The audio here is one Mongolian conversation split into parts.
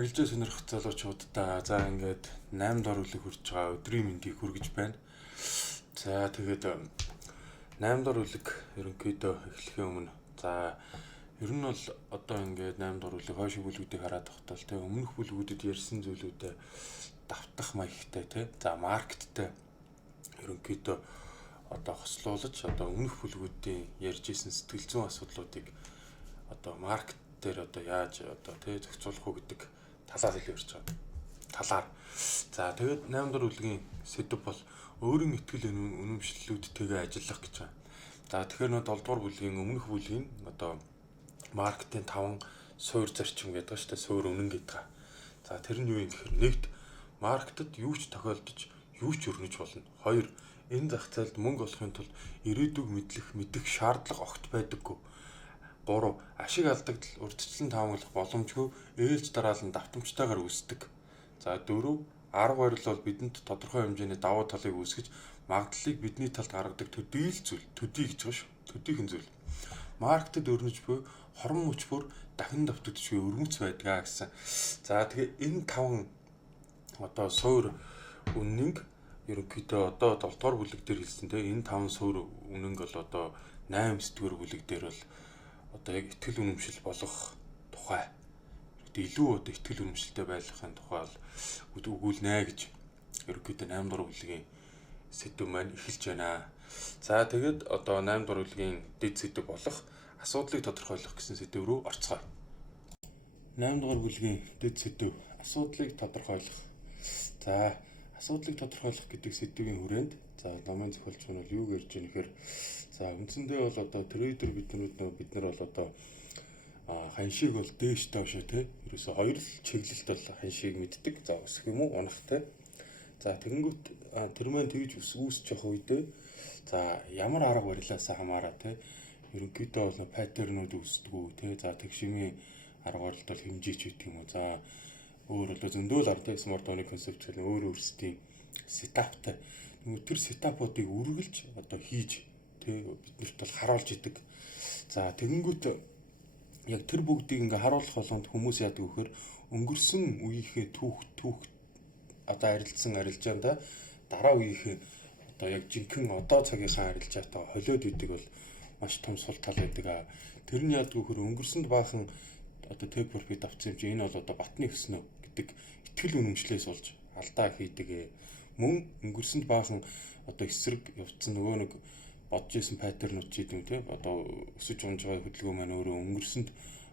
Арилжаа сонирхох залуучуудаа за ингээд 8 дор үлэг хүрч байгаа өдрийн мэндийг хүргэж байна. За тэгээд 8 дор үлэг ерөнхийдөө эхлэхийн өмнө за ер нь бол одоо ингээд 8 дор үлэг хойш бүлгүүдийг хараад тогтол тэг өмнөх бүлгүүдэд ярьсан зүйлүүдэд давтах маягтай тэг за маркеттэй ерөнхийдөө одоо хослуулж одоо өмнөх бүлгүүдийн ярьж исэн сэтгэл зүйн асуудлуудыг одоо маркет дээр одоо яаж одоо тэг зохицуулах уу гэдэг талаар хэлж байгаа. Талаар. За тэгээд 8 дахь үлгийн сэдв бол өөрийн ихтгэл үнэмшлэлүүдтэйгээ ажиллах гэж байгаа. За тэгэхээр нөө 7 дугаар бүлгийн өмнөх бүлгийн одоо маркетинг 5 суур зарчим гэдэг ба шүү дээ. Суур үнэн гэдэг. За тэр нь юу юм гэхээр нэгт маркетед юу ч тохиолдож юу ч өрнөж болно. Хоёр энэ зах зээлд мөнгө олохын тулд ирээдүг мэдэх шаардлага огт байдаггүй. 3. Ашиг алдагдал урьдчилан таамаглах боломжгүй ээлж дараалан давтамжтайгаар үүсдэг. За 4. Арга барил бол бидэнд тодорхой хэмжээний давуу талыг үүсгэж магадлалыг бидний талд гаргадаг төдий зүйл, төдий гэж байгаа шүү. Төдийхэн зүйл. Маркетед өрнөж буй хорон мөчбөр дахин давтагдчихгүй өрмөц байдгаа гэсэн. За тэгээ энэ 5 одоо суур үннийг ерөнхийдөө одоо 7 дугаар бүлэг дээр хэлсэн те энэ 5 суур үнэнг бол одоо 8 9-р бүлэг дээр бол одоо яг ихтгэл үнэмшил болох тухай илүү одоо ихтгэл үнэмшилтэй байхын тухай бол өгүүлнэ гэж ерөнхийдөө 8 дугаар бүлгийн сэдв маань эхэлж байна. За тэгээд одоо 8 дугаар бүлгийн дэд сэдв болох асуудлыг тодорхойлох гэсэн сэдв рүү орцгоё. 8 дугаар бүлгийн дэд сэдв асуудлыг тодорхойлох. За асуудлыг тодорхойлох гэдэг сэдвийн хүрээнд за номын зохиолч нь бол юу гэж ярьж байгаа нөхөр за үндсэндээ бол одоо трейдер бид нар бол одоо ханшийг бол дээш доошоо тий ерөөсө хоёр л чиглэлт бол ханшийг мэддэг за өсөх юм уу унах тий за тэгэнгүүт тэр маань тэгж үүсэж явах үедээ за ямар арга барилаас хамаараа тий ерөнхийдөө бол паттернууд үүсдэг үү тий за тэгшимийн арга барилд бол хэмжээч үүт юм уу за өөр одоо зөндөл арга смарт фоны концепт гэх өөр өөрсдийн сетаптай тэр сетапуудыг үргэлж одоо хийж тэг биднэрт бол харуулж идэг. За тэгэнгүүт яг тэр бүгдийг ингээ харуулах болгонд хүмүүс яадаг вөхөр өнгөрсөн үеийнхээ түүх одоо арилцсан арилжаанда дараа үеийнхээ одоо яг жинхэнэ одоо цагийнхаа арилжаатай холиод идэг бол маш том сул тал байдаг. Тэр нь яадаг вөхөр өнгөрсөнд баахан одоо тэг профит авсан юм чи энэ бол одоо батны өснө гэдэг ихтгэл үнэмшлээс болж алдаа хийдэг. Мөн өнгөрсөнд баахан одоо эсрэг явцсан нөгөө нэг бодож исэн паттернууд ч гэдэг юм те одоо өсөж унж байгаа хөдөлгөөн маань өөрөө өнгөрсөнд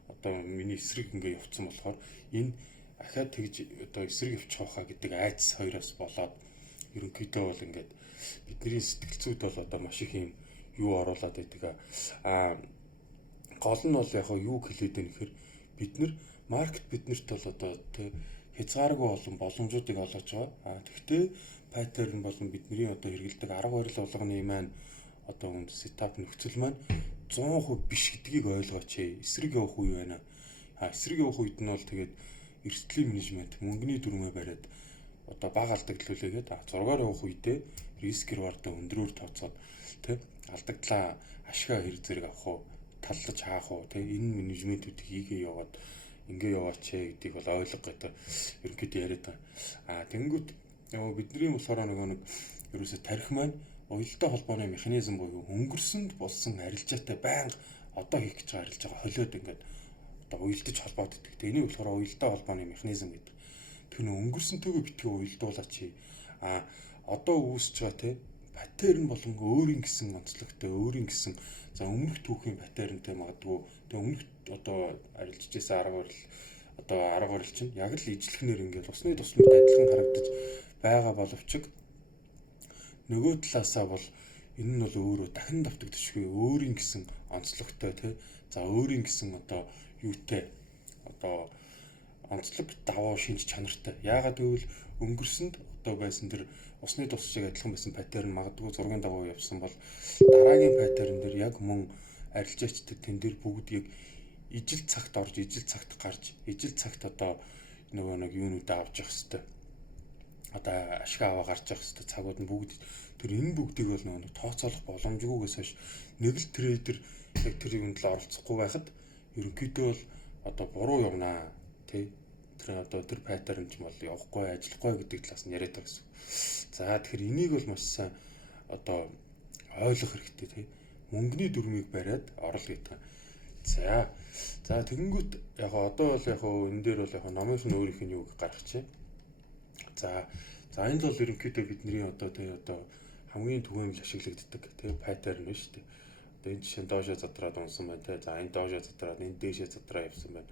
одоо миний эсрэг ингээ явцсан болохоор энэ ахаад тэгж одоо эсрэг явчих واخа гэдэг айдас хоёроос болоод ерөнхийдөө бол ингээд бидний сэтгэл зүйд бол одоо маш их юм юу оруулаад байдаг. Гол нь бол яг юу хэлээд байна гэхээр бид нар маркет биднэрт бол одоо те хязгааргүй олон боломжуудыг олгож байгаа. Тэгвэл паттерн болон бидний одоо хэрэгэлдэг арга барил болгоны маань одоо үнд сетап нөхцөл маань 100% биш гэдгийг ойлгооч. Эсрэг явах үе байна. Эсрэг явах үед нь бол тэгээд эрсдлийн менежмент мөнгөний дүрмээ бариад одоо баг алдагдлуулээд 6-аар явах үедээ риск рeward өндрөөр тооцоод тэг алдагдлаа ашгаа хэрэг зэрэг авах уу таллаж хаах уу тэг энэ менежментүүдийг хийгээ яваад ингээ яваач гэдгийг бол ойлгох гэдэг ерөнхийдөө яриад байгаа. Тэнгүүт бидний болохоор нэг ерөөсө тарих маань уялдаа холбооны механизм буюу өнгөрсөнд болсон арилжаатай байнга одоо хийх гэж байгаа арилжаага холиод ингээд одоо уялдаж холбоод идэх. Энийг болохоор уялдаа холбооны механизм гэдэг. Тэр нь өнгөрсөнтэйгээ битгий уялдуулаач. Одоо үүсэж байгаа те паттерн болон өөрийн гэсэн онцлогтой өөрийн гэсэн за өмнөх түүхийн паттернтэй магадгүй тэгээ өмнөх одоо арилжж байсан арга барил чинь яг л ижлэхнэр ингээд усны тусламж адилхан харагдаж байгаа боловч нөгөө талаасаа бол энэ нь бол өөрөө дахин давтагдчихгүй өөрийн гэсэн онцлогтой тий за өөрийн гэсэн одоо юутай одоо онцлог давуу шинж чанартай яагаад гэвэл өнгөрсөнд одоо байсан тэр усны тусчиг адилхан байсан паттерн магадгүй зургийн давуу явсан бол дараагийн паттерн дээр яг мөн арилжаачдаг тэн дээр бүгдийг ижил цагт орж ижил цагт гарч ижил цагт одоо нөгөө нэг юунууд авч явах хэвээр одоо ашиг аваа гарч явах хэвээр цагууд нь бүгд тэр энэ бүгдийг бол нөгөө тооцоолох боломжгүйгээс хойш нэг л трейдер яг тэр юунд л оролцохгүй байхад ерөнхийдөө бол одоо буруу явнаа тий тэр одоо тэр паттерн ч бол явахгүй ажиллахгүй гэдэг талаас нь яриад байгаа гэсэн. За тэгэхээр энийг бол маш сайн одоо ойлгох хэрэгтэй тий. Мөнгөний дүрмийг бариад орол гэдэг. За тэгэнгүүт яг одоо бол яг энэ дээр бол яг номынх нь өөрийнх нь юуг гаргачих. За энэ бол ерөнхийдөө бидний одоо тий одоо хамгийн түгээмэл ашиглагддаг тий паттерн нь шүү дээ. Одоо энэ жишээ доошоо задраад унсан байна тий. За энэ доошоо задраад энэ дээшээ задраа явсан байна.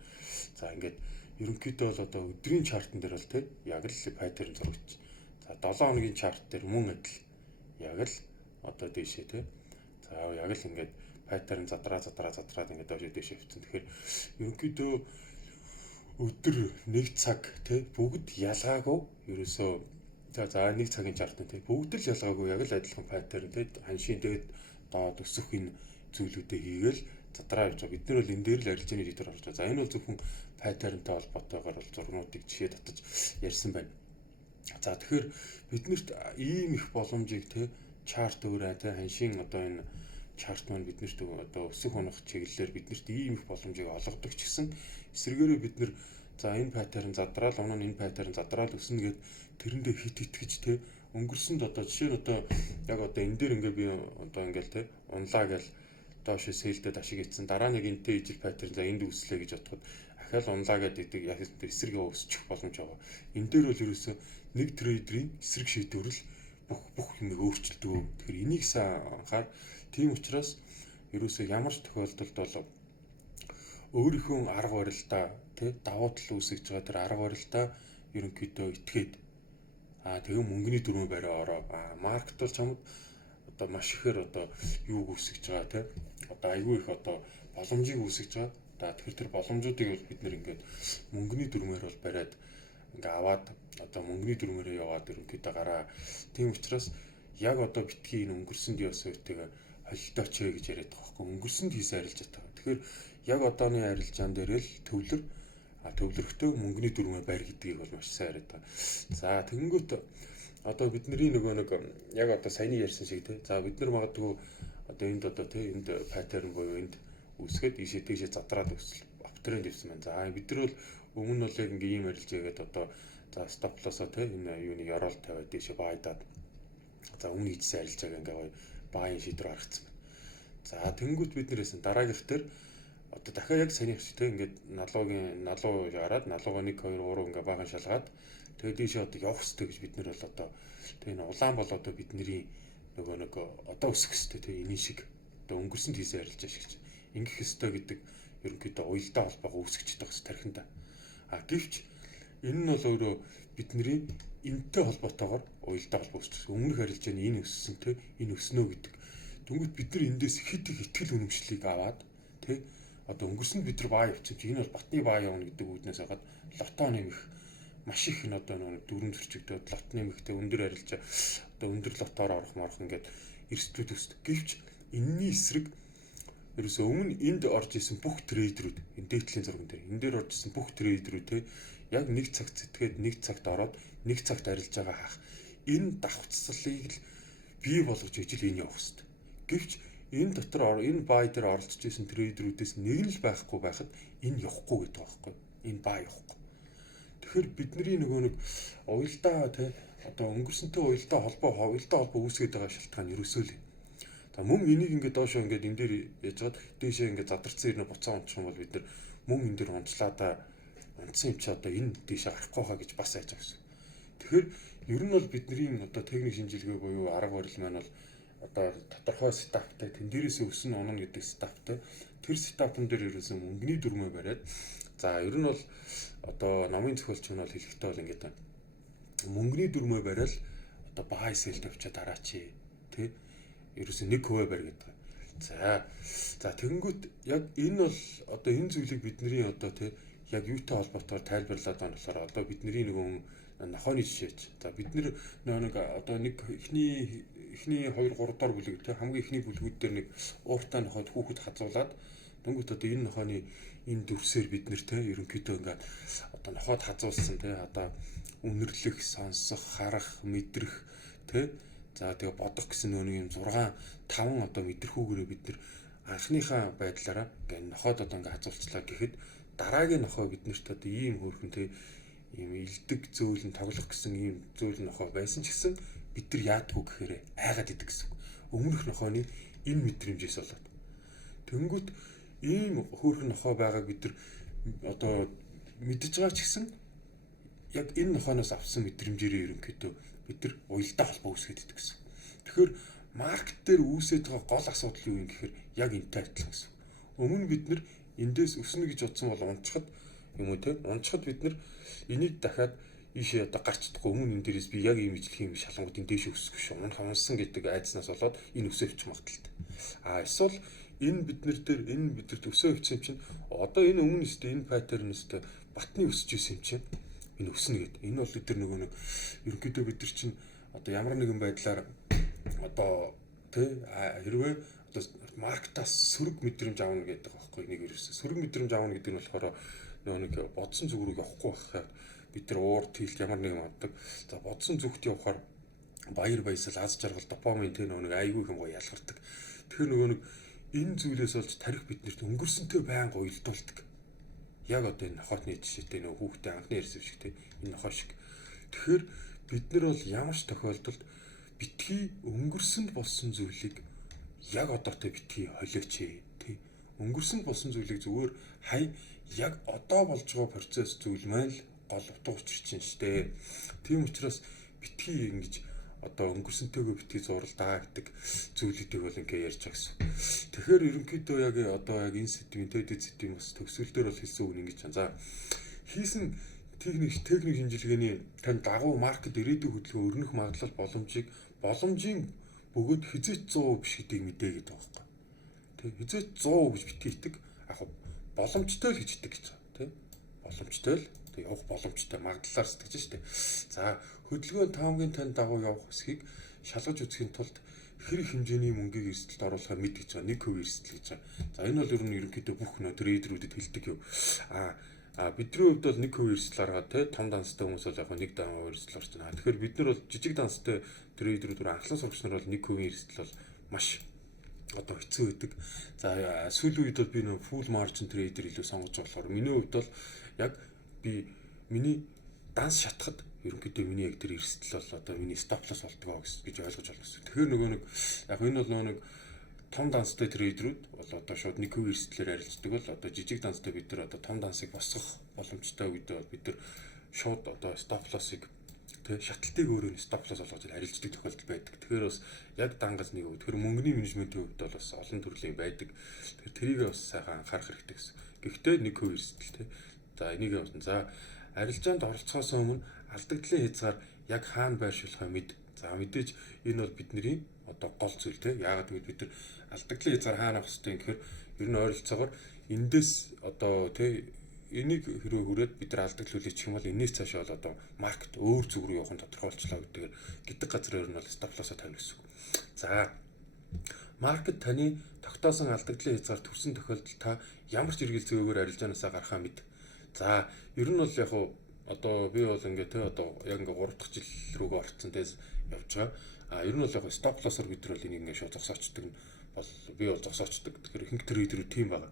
За ингээд ерөнхийдөө бол одоо өдрийн чартн дээр бол тий яг л паттерн зурагч. За 7 хоногийн чарт дээр мөн адил яг л одоо дээшээ тий. За яг л ингээд паттерн задраад ингээд доошоо дээшээ явцсан. Тэгэхээр ерөнхийдөө өдөр нэг цаг тий бүгд ялгаагүй ерөөсөө за нэг цагийн чарт нь тий бүгд л ялгаагүй яг л адилхан паттерн тий ханшийн дээд доод өсөх энэ зүйлүүдээ хийгээл задраа явж байгаа. Бид нар бол энэ дээр л арилжааны дийдэр орж байгаа. За энэ бол зөвхөн паттернтай холбоотойгоор бол зургуудыг жишээ татаж ярьсан байна. За тэгэхээр биднэрт ийм их боломжийг тий чарт өөрөө тий ханшийн одоо энэ чарт маань биднэрт одоо өсөх унах чиглэлээр биднэрт ийм их боломжийг олгодог ч гэсэн эсвэргээрээ бид нар за энэ паттерн задраал өнөө энэ паттерн задраал өснө гэд тэрэндээ хит итгэж тий өнгөрсөнд одоо жишээ нь одоо яг одоо энэ дээр ингээ би одоо ингээл тий унлаа гэл доош сэлдэд ашиг ицсэн дараа нэг энтэй ижил паттерн за энд үүслэе гэж бодоход ахаал унлаа гэдэг яг эсрэгээ өсчих боломж байгаа. Энэ дээр бол ерөөсөө нэг трейдерийн эсрэг шийдвэрл бүх юмыг өөрчилдөг. Тэгэхээр энийг сайн анхаар тийм учраас ерөөсөө ямар ч тохиолдолд бол өөрийнхөө арга барилдаа тий давуу тал үүсгэж байгаа тэр арга барилдаа ерөнхийдөө итгээд тэгээ мөнгөний дүрмээ бариа ороо. Маркет бол чамд одоо маш ихээр одоо юуг үүсгэж байгаа тий одоо айгүй их одоо боломжийг үүсгэж байгаа. Тэгэхээр тэр боломжуудыг бол бид нэр ингээд мөнгөний дүрмээр бол бариад ингээ аваад одоо мөнгөний дүрмээрээ яваад ерөнхийдөө гараа. Тийм учраас яг одоо битгий энэ өнгөрсөнд явсан үетэйгээ холилдооч гэж яриад байгаа байхгүй өнгөрсөнд хийсэн арилжаатай байгаа. Тэгэхээр яг одооны арилжаан дээр л төвлөрөхтэй мөнгөний дүрмээ барь гэдгийг бол маш сайн яриад байгаа. За тэгэнгүүт одоо бидний нэг яг одоо саяны ярьсан шиг тий. За бид нар магадгүй одоо энд одоо тий энд паттерн буюу энд үүсгээд ийшээ задраад өсөл аптрend явсан байна. За бид нар бол өмнө нь бол яг ингээ ийм арилжаагээд одоо за стоп лосоо тий энэ юуныг яроол тавиад ийшээ баайдаад за өмнө хийсэн арилжааг ингээ баайн шийдвэр гаргацсан байна. За тэнгүүт бид нэрээс дараагийнх дээр одоо дахиад яг саяны хэвчтэй ингээд налуу гараад налууга 1 2 3 ингээ баахан шалгаад тэгээд ийшээ одоо явах хэрэгтэй гэж бид нэр бол одоо тэгээд улаан бол одоо бидний нөгөө одоо өсөх хэрэгтэй тэгээд энэ шиг одоо өнгөрсөнд хийсэн арилжаа шиг ингэх хэрэгтэй гэдэг ерөнхийдөө уялдаа холбоогоо үүсгэж байгаа хэвчээ тархинда. Гэвч энэ нь бол өөрөө бидний энэтэй холбоотойгоор уялдаа холбоо үүсгэж өмнөх арилжааны энэ өссөн те энэ өснө гэдэг. Тэнгүүт бид нар эндээс хэд их ихтгэл үнэмшлийг аваад те одоо өнгөрсөнд бид нар баа явчих чи энэ бол батны баа явна гэдэг үүднээс хагаад лото нэмэх маш их н одоо нэг дүрм зөрчигдөөд лот нэмэхтэй өндөр арилжаа одоо өндөр лотоор орох марх ингээд эрсдлүүд өсдөг. Гэвч энэний эсрэг ерөөсөө өмнө энд орж исэн бүх трейдерүүд энэ дээдлийн зурган дээр энэ дээр орж исэн бүх трейдерүүд те яг нэг цагт зэтгээд нэг цагт ороод нэг цагт арилж байгаа хаах энэ давхцлыг л бий болгож ижил энэ явах хэрэгтэй. Гэвч энэ дотор энэ бай дээр оролцож исэн трейдерүүдээс нэг л байхгүй байхад энэ явахгүй гэдэг байгаа байхгүй. Энэ бай явахгүй. Тэгэхээр бидний нэг уялдаа те одоо өнгөрсөнтэй уялдаа холбоо үүсгэж байгаа шалтгаан ерөөсөө л. За мөн энийг ингээд доошоо ингээд энэ дээр яжгаад дээшээ ингээд задарсан ирнэ буцаа унчих юм бол бид нар мөн энэ дээр унцлаадаа унтсан юм чи одоо энэ дээшээ гарахгүй хаа гэж бас яаж байгаа гэсэн. Тэгэхээр ер нь бол бидний одоо техник шинжилгээ буюу арга барил маань бол одоо тодорхой стаптай тэн дээрээс өснө онно гэдэг стаптай тэр стапн дээр ерөөсөн мөнгөний дүрмээ бариад за ер нь бол одоо номын зохиолч нь бол хэлэхдээ бол ингээд мөнгөний дүрмээ бариад одоо бай сэлд авчаа дараач тий ерөөсөн 1% барь гэдэг. За тэгэнгүүт яг энэ бол одоо энэ зүйлийг бидний одоо тий яг юутай холбоотойгоор тайлбарлаад байгаа нь болохоор одоо бидний нэг нохооны жишээч. За бид нэг одоо нэг эхний 2 3 дор бүлэг тий хамгийн эхний бүлгүүд дээр нэг ууртай нохойд хүүхэд хазуулаад тэнгүүт одоо энэ нохооны энэ дүрсээр бид нэр тий ерөнхийдөө ингээд одоо нохойд хазуулсан тий одоо үнэрлэх, сонсох, харах, мэдрэх тий за тэгээ бодох гэсэн нэг юм 6 5 одоо мэдрэхүүгээрээ бид нар анхныхаа байдлаараа ингээд нохойд одоо ингээд хазуулчлаа гэхэд дараагийн нохой биднэрт одоо ийм хөөрхөн тий ийм илдэг зөөлөн тоглох гэсэн ийм зөөлөн нохоо байсан ч гэсэн бид нар яадгүй гэхээр айгаад идэг гэсэн. Өмнөх нохооны энэ мэдрэмжээс болоод. Тэнгүүт ийм хөөрхөн нохоо байгааг бид нар одоо мэдж байгаа ч гэсэн яг энэ нохооноос авсан мэдрэмжээрээ ерөнхийдөө бид нар уялдаа холбоо үүсгээд идэг гэсэн. Тэгэхээр маркет дээр үүсэж байгаа гол асуудал юу юм гэхээр яг энэтэй адилхан гэсэн. Өмнө бид нар эндээс өснө гэж бодсон бол унцхад юм уу те? Унцхад бид нар энийг дахиад ийшээ одоо гарч чадахгүй өмнө энэ дээрээс би яг ийм ижлэх юм шалангууд энэ дээш өсөх шүү. Унах унсан гэдэг айдснаас болоод энэ өсөөвч магадaltaй. Эсвэл энэ биднэр дээр энэ бидэрт өсөөвч юм чинь одоо энэ өмнө өстэй энэ паттерн өстэй батны өсөж исэн юм чинь энэ өснө гэдэг. Энэ бол бид нар нөгөө нэг ерөнхийдөө бид нар чинь одоо ямар нэгэн байдлаар одоо тэ хэрвээ одоо маркетаас сөрөг мэдрэмж аавна гэдэг байхгүй нэг ерөөсө сөрөг мэдрэмж аавна гэдэг нь болохоор нөгөө нэг бодсон зүг рүү явахгүй байхад бид нар уур тийлт ямар нэгэн авдаг. За бодсон зүгт явахаар баяр баясгал аз жаргал допамин тэ нөгөө нэг айгүй их юм гоё ялгардаг. Тэгэхээр нөгөө нэг энэ зүйлээс болж тарих биднэрт өнгөрсөнтэй байнга уялдуулдаг. Яг одоо энэ нохоотны жишээтэй нөгөө хүүхдээ анхны ярьсан шиг тэ энэ нохоо шиг. Тэгэхээр бид нар бол ямар ч тохиолдолд битгий өнгөрсөнд болсон зүйлийг яг одоотой битгий холиоч тий. Өнгөрсөнд болсон зүйлийг зүгээр хай яг одоо болж байгаа процесс зүйл маань л гол утга учир чинь штэ. Тийм учраас битгий ингэж одоо өнгөрсөнтэйгөө битгий зуралдаа гэдэг зүйлүүдийг бол ингээ ярьж байгаа гэсэн. Тэгэхээр ерөнхийдөө яг одоо яг энэ сэдвийн тэдэд сэдвийн бас төгсгөл дээр бол хэлсэн үг ингэж байна. За хийсэн техник шинжилгээний тань дагуу маркет ирээдүйн хөдөлгөөн өрнөх магадлал боломжийн бөгөөд хизээч 100% биш гэдгийг мэдээ гэдэг байгаа байхгүй. Тэг хизээч 100% гэж битгий итэг яг боломжтой л гэж итэг гэж байгаа тийм. Боломжтой л тэг явах боломжтой магадлалаар сэтгэж штэ. За хөдөлгөөн таамагийн тань дагуу явах хэсгийг шалгаж үзэхийн тулд хэрэг хэмжээний мөнгийг эрсдэлд оруулахаа мэд гэж байгаа 1% эрсдэл гэж байгаа. За энэ бол ер нь ерөнхийдөө бүх нөө трейдерүүдэд хэлдэг юм. Бидний хувьд бол 1% эрсдэл гаргаад те том данстай хүмүүс бол яг 1% эрсдэл орж байна. Тэгэхээр бид нар бол жижиг данстай трейдерүүд анхлан сурагч нар бол 1% эрсдэл бол маш одоо хэцүү байдаг. За сүүлийн үед бол би нөө full margin trader илүү сонгож байгаа болохоор миний хувьд бол яг би миний данс шатахад ерөнхийдөө миний яг тэр эрсдэл бол одоо миний stop loss болдгоо гэж ойлгож байна гэсэн. Тэгэхээр нөгөө нэг яг энэ бол нөгөө нэг том данстай трейдерүүд бол одоо шууд 1% эрсдлээр арилждаг бол одоо жижиг данстай бид нар одоо том дансыг босгох боломжтой үедээ бол бид нар шууд одоо stop loss-ыг тэг шатлтыг өөрөө stop loss болгож арилждаг тохиолдол байдаг. Тэгэхээр бас яг дангас нэг үг. Тэгэхээр мөнгөний менежментийн хувьд бол бас олон төрлийн байдаг. Тэгэхээр тэрийг бас сайхан анхаарах хэрэгтэй гэсэн. Гэхдээ 1% эрсдэл тэг. За энийг явуулсан. За арилжаанд оролцохоос өмнө алдагдлын хязгаар яг хаана байршуулахаа мэд. За мэдээж энэ бол бидний одоо гол зүйл те. Яагаад гэвэл бид нар алдагдлын хязгаар хаана авах хэрэгтэй гэхээр ер нь ойролцоогоор эндээс одоо те энийг хэрвээ хүрээд бид нар алдагдлуулчих юм бол энэс цаашаа бол одоо маркет өөр зүг рүү явахын тодорхой болчлаа гэдгээр гэдэг газар өөр нь бол stop loss-а тавина гэсэн. За маркет таны тогтоосон алдагдлын хязгаар төрсэн тохиолдолд та ямар ч эргэл зүйгээр арилжаанаасаа гарахаа мэд. За ер нь бол яг одоо би бол ингээ те одоо яг ингээ 3 дахь жил рүүгээ орцсон дээс явж байгаа. Ер нь бол яг stop loss-оор бид нар бол энийг ингээ шууд зогсоочдөг нь бол би бол зогсоочдөг. Тэгэхээр ихэнх трейдерүүд тийм байгаа.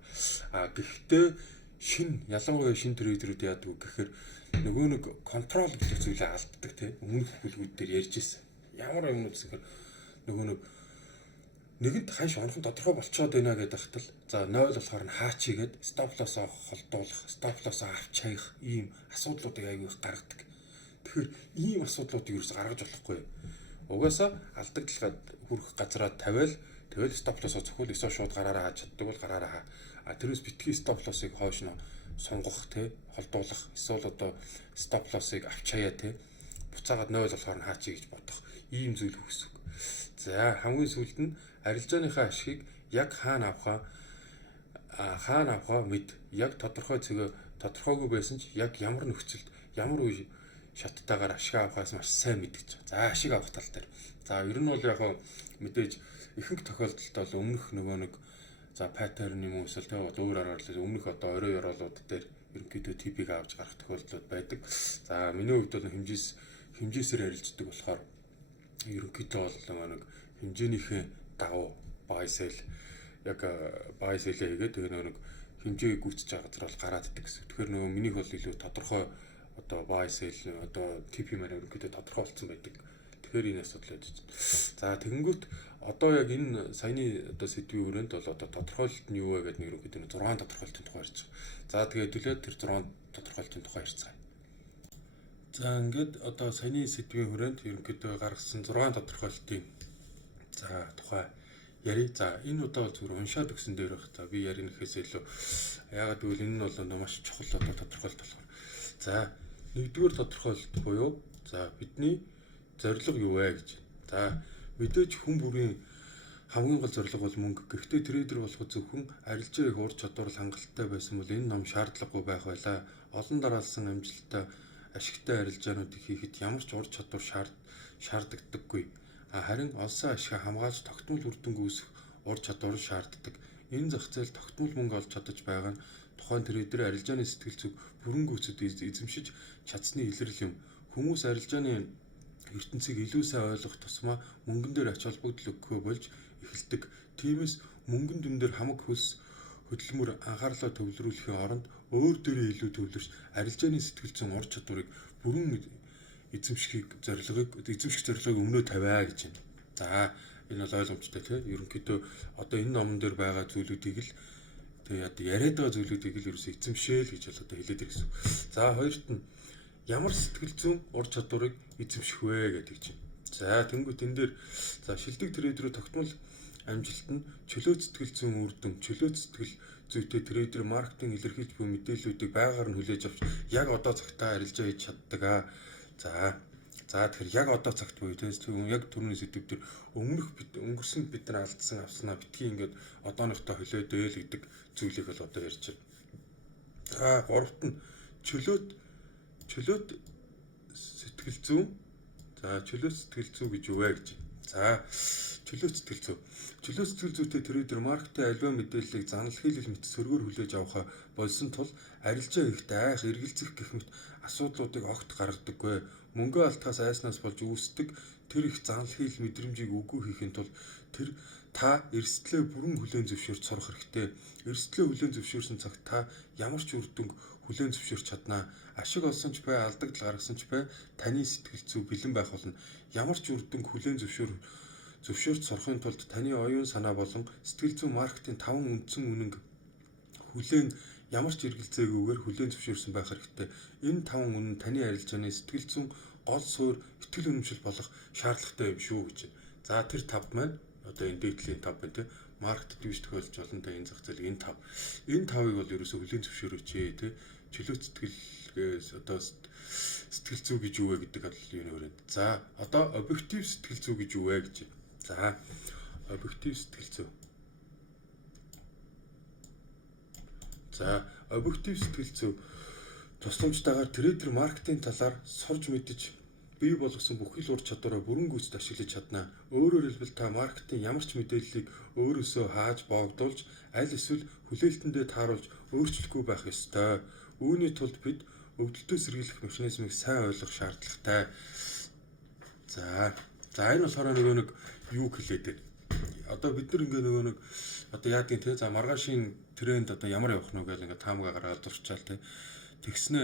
Гэхдээ ялангуяа шин трейдерүүд яадаг вэ гэхээр нөгөө нэг контрол гэдэг зүйлээ алддаг те. Өмнөх бүлгүүд дээр ярьж ирсэн. Ямар юм бэ гэхээр нөгөө нэгэнд ханш онхон тодорхой болцоод байна гэдэг хатал. За 0 болохоор нь хаачигээд stop loss-аа холдуулах, stop loss-аа авч хаях ийм асуудлуудыг аягүй их гаргадаг. Тэгэхээр ийм асуудлуудыг ерөөс гаргаж болохгүй. Угаасаа алдагдлахад хүрэх газараа тавиал тэгэл stop loss-аа зөвхөн эсвэл шууд гараараа хааж чаддаг бол гараараа хаа. Тэрээс битгий stop loss-ыг хойш нь сунгах те холдуулах эсвэл одоо stop loss-ыг авч хаяа те буцаагаад 0 болохоор нь хаачи гэж бодох ийм зүйл хүсв. За хамгийн сүүлд нь арилжааныхаа ашгийг яг хаана авахаа мэд. Яг тодорхойгүй байсан ч яг ямар нөхцөлд ямар үе шаттайгаар ашиг авахаас маш сайн мэдгэж байгаа. За ашиг авах тал дээр. За ер нь бол яг мэдээж ихэнх тохиолдолд бол өмнөх нөгөө нэг за паттерн юм уу эсвэл тэгээд өөр аргаар өмнөх одоо орой ёроолууд дээр ерөнхийдөө типийг авч гарах тохиолдлууд байдаг. За миний хувьд бол хэмжээсээр арилждаг болохоор ерөнхийдөө бол нэг хэмжээнийхээ дагуу buy sell хийгээд тэгээ нэг хэмжээ гүйцэж байгаа газар бол гараад идэх гэсэн. Тэгэхээр нөгөө минийх бол илүү тодорхой одоо buy sell одоо TP маань ерөнхийдөө тодорхойлцсон байдаг. Тэгэхээр энэ асуудал байж байна. За тэгэнгүүт одоо яг энэ саяны одоо сэдвийн хүрээнд бол одоо тодорхойлолт нь юу вэ гэдэг нь ерөнхийдөө 6 тодорхойлолтын тухай ярьж байгаа. За тэгээд төлөөд тэр 6 тодорхойлолтын тухай ярьцгаая. За ингээд одоо саяны сэдвийн хүрээнд ерөнхийдөө гаргасан 6 тодорхойлолтын за тухай яри. За энэ удаа бол зүгээр уншаад өгсөн дээр байх. За би ярих нэхээс илүү ягаад гэвэл энэ нь бол маш чухал одоо тодорхойлолт болохоор. За нэгдүгээр тодорхойлолт буюу за бидний зорилго юу вэ гэж. За мэдээж хүн бүрийн хамгийн гол зорилго бол мөнгө. Гэхдээ трейдер болоход зөвхөн арилжаа их ур чадвар хангалттай байсан бол энэ ном шаардлагагүй байх байлаа. Олон дараалсан амжилттай ашигтай арилжаануудыг хийхэд ямар ч ур чадвар шаарддаггүй. Харин олсон ашиг хамгаалж тогтмол үр дүнг үүсгэх ур чадвар шаарддаг. Энэ зах зээл тогтмол мөнгө олж чадаж байгаа нь тухайн трейдер арилжааны сэтгэл зүг бүрэн гүйцэд эзэмшиж чадсны илэрэл юм. Хүмүүс арилжааны ертөнцийг илүү сайн ойлгох тусмаа мөнгөн дээр ач холбогдол өгөхөө болж эхэлдэг. Тиймээс мөнгөн дүн дээр хамаг хөлс хөдөлмөр анхаарлаа төвлөрүүлэхийн оронд өөр дээрээ илүү төвлөрч арилжааны сэтгэл зүйн ур чадварыг бүрэн эзэмших зорилгыг өмнөө тавиа гэж байна. За энэ бол ойлгомжтой тийм. Ерөнхийдөө одоо энэ номон дээр байгаа зүйлүүдийг л тэгээд яриад байгаа зүйлүүдийг л ерөөсөө эзэмшээл гэж бол одоо хэлээд ирсэн. За хоёрт нь ямар сэтгэл зүйн ур чадварыг эзэмших вэ гэдэг чинь. За тэнгуут энэ дээр за шилдэг трейдерүүд тогтмол амжилт нь чөлөө сэтгэл зүйн үр дүн, чөлөө сэтгэл зүйтэй трейдер маркетинг илэрхийлж буй мэдээллүүдийг байгаар нь хүлээж авч яг одоо цагтаа арилжаа хийж чаддаг. За тэгэхээр яг одоо цагт буюу тийм яг түрүүний сэдв дээр өнгөрсөн бид нар алдсан авснаа битгий ингээд одооныхтой хөлөөдөө л гэдэг зүйлийг бол одоо ярьж байна. За гуравт нь чөлөөт сэтгэл зүйн чөлөөт сэтгэл зүй гэж юу вэ гэж. За чөлөөт сэтгэл зүй. Чөлөөт сэтгэл зүйтэй трейдер маркетын аливаа мэдээллийг занал хийлэл мэт сөргөөр хүлээж авахаа болсон тул арилжаа хийхэд айх эргэлзэх гэх мэт асуудлуудыг огт гаргадаггүй. Мөнгөө алдахаас айснаас болж үүсдэг тэр их занал хийл мэдрэмжийг үгүй хийхин тулд тэр та эрсдлээ бүрэн хүлээн зөвшөөрч сурах хэрэгтэй. Эрсдлээ хүлээн зөвшөөрсөн цагт та ямар ч үр дүнг хүлээн зөвшөөрч чаднаа. Ашиг олсон ч бай, алдагдал гаргасан ч бай, таны сэтгэл зүй бэлэн байх болно. Ямар ч үр дүнг хүлээн зөвшөөрч сурахын тулд таны оюун санаа болон сэтгэл зүйн маркетинг 5 үндсэн үнэнг хүлээн ямар ч эргэлзээгүйгээр хүлээн зөвшөөрсөн байх хэрэгтэй. Энэ 5 үнэн таны арилжааны сэтгэл зүйн гол суурь итгэл үнэмшил болох шаардлагатай юм шүү гэж. За тэр 5 маань одоо энэ дээдлийн 5 байна тийм. Маркет дивж тохиолж олонтой энэ зах зээл энэ 5. Энэ 5-ыг бол ерөөсөө хүлээн зөвшөөрөөч тийм. Чөлөө сэтгэлгээс одоо сэтгэл зүй гэж юу вэ гэдэг аль юу нэрэ. За одоо объектив сэтгэл зүй гэж юу вэ гэж. За объектив сэтгэл зүй. За объектив сэтгэл зүй тусламжтайгаар трейдер маркетинг талаар сурж мэдж бий болгосон бүхий л ур чадвараа бүрэн гүйцэд ашиглаж чадна. Өөрөөр хэлбэл та маркетинг ямар ч мэдээллийг өөрөөсөө хааж боогдуулж аль эсвэл хүлээлтэндээ тааруулж өөрчлөхгүй байх ёстой. Үүний тулд бид өвдөлтөө сэргийлэх механизмыг сайн ойлгох шаардлагатай. За энэ болохоор нэг юу хэлээд байна. Одоо бид нар нөгөө нэг одоо яадгийн те за маргаашийн тренд одоо ямар явах нь вэ гэж ингээд таамага гаргаад дурчаал те. Тэгснэ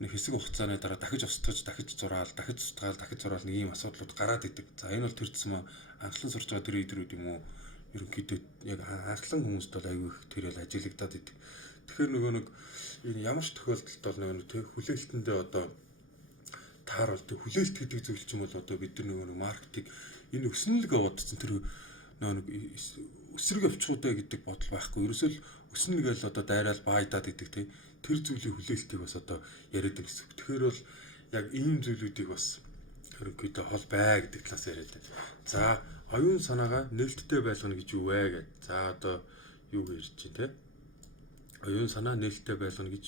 нэг хэсэг хугацааны дараа дахиж устгаж, дахиж зураал нэг ийм асуудлууд гараад идэг. За энэ бол тэр тусмаа анхлан сурж байгаа трейдерүүд юм уу? Ерөнхийдөө яг анхлан хүмүүст бол аюу их тэрэл ажиглагдаад идэг. Тэгэхээр нөгөө нэг энэ ямар ч тохиолдолд бол нөгөө тэг хүлээлтэндээ одоо тааруул тэг хүлээлт гэдэг зүйл чинь бол одоо бид нар нөгөө маркетинг энэ өснөлгөө бодсон тэр нөгөө өсрөг явчихудаа гэдэг бодол байхгүй. Ерөөсөө л өснө гээл одоо дайраал баайдаад идэг тий. Тэр зүйлийн хүлээлтийг бас одоо яриад байгаа гэсэн. Тэгэхээр бол яг ийм зүйлүүдийг бас ерөнхийдөө хол бай гэдэг талаас яриад байна. За оюун санаагаа нээлттэй байлгана гэж юу вэ гэдэг. За одоо юу ярьж чинь тий. Оюун санаа нээлттэй байлгана гэж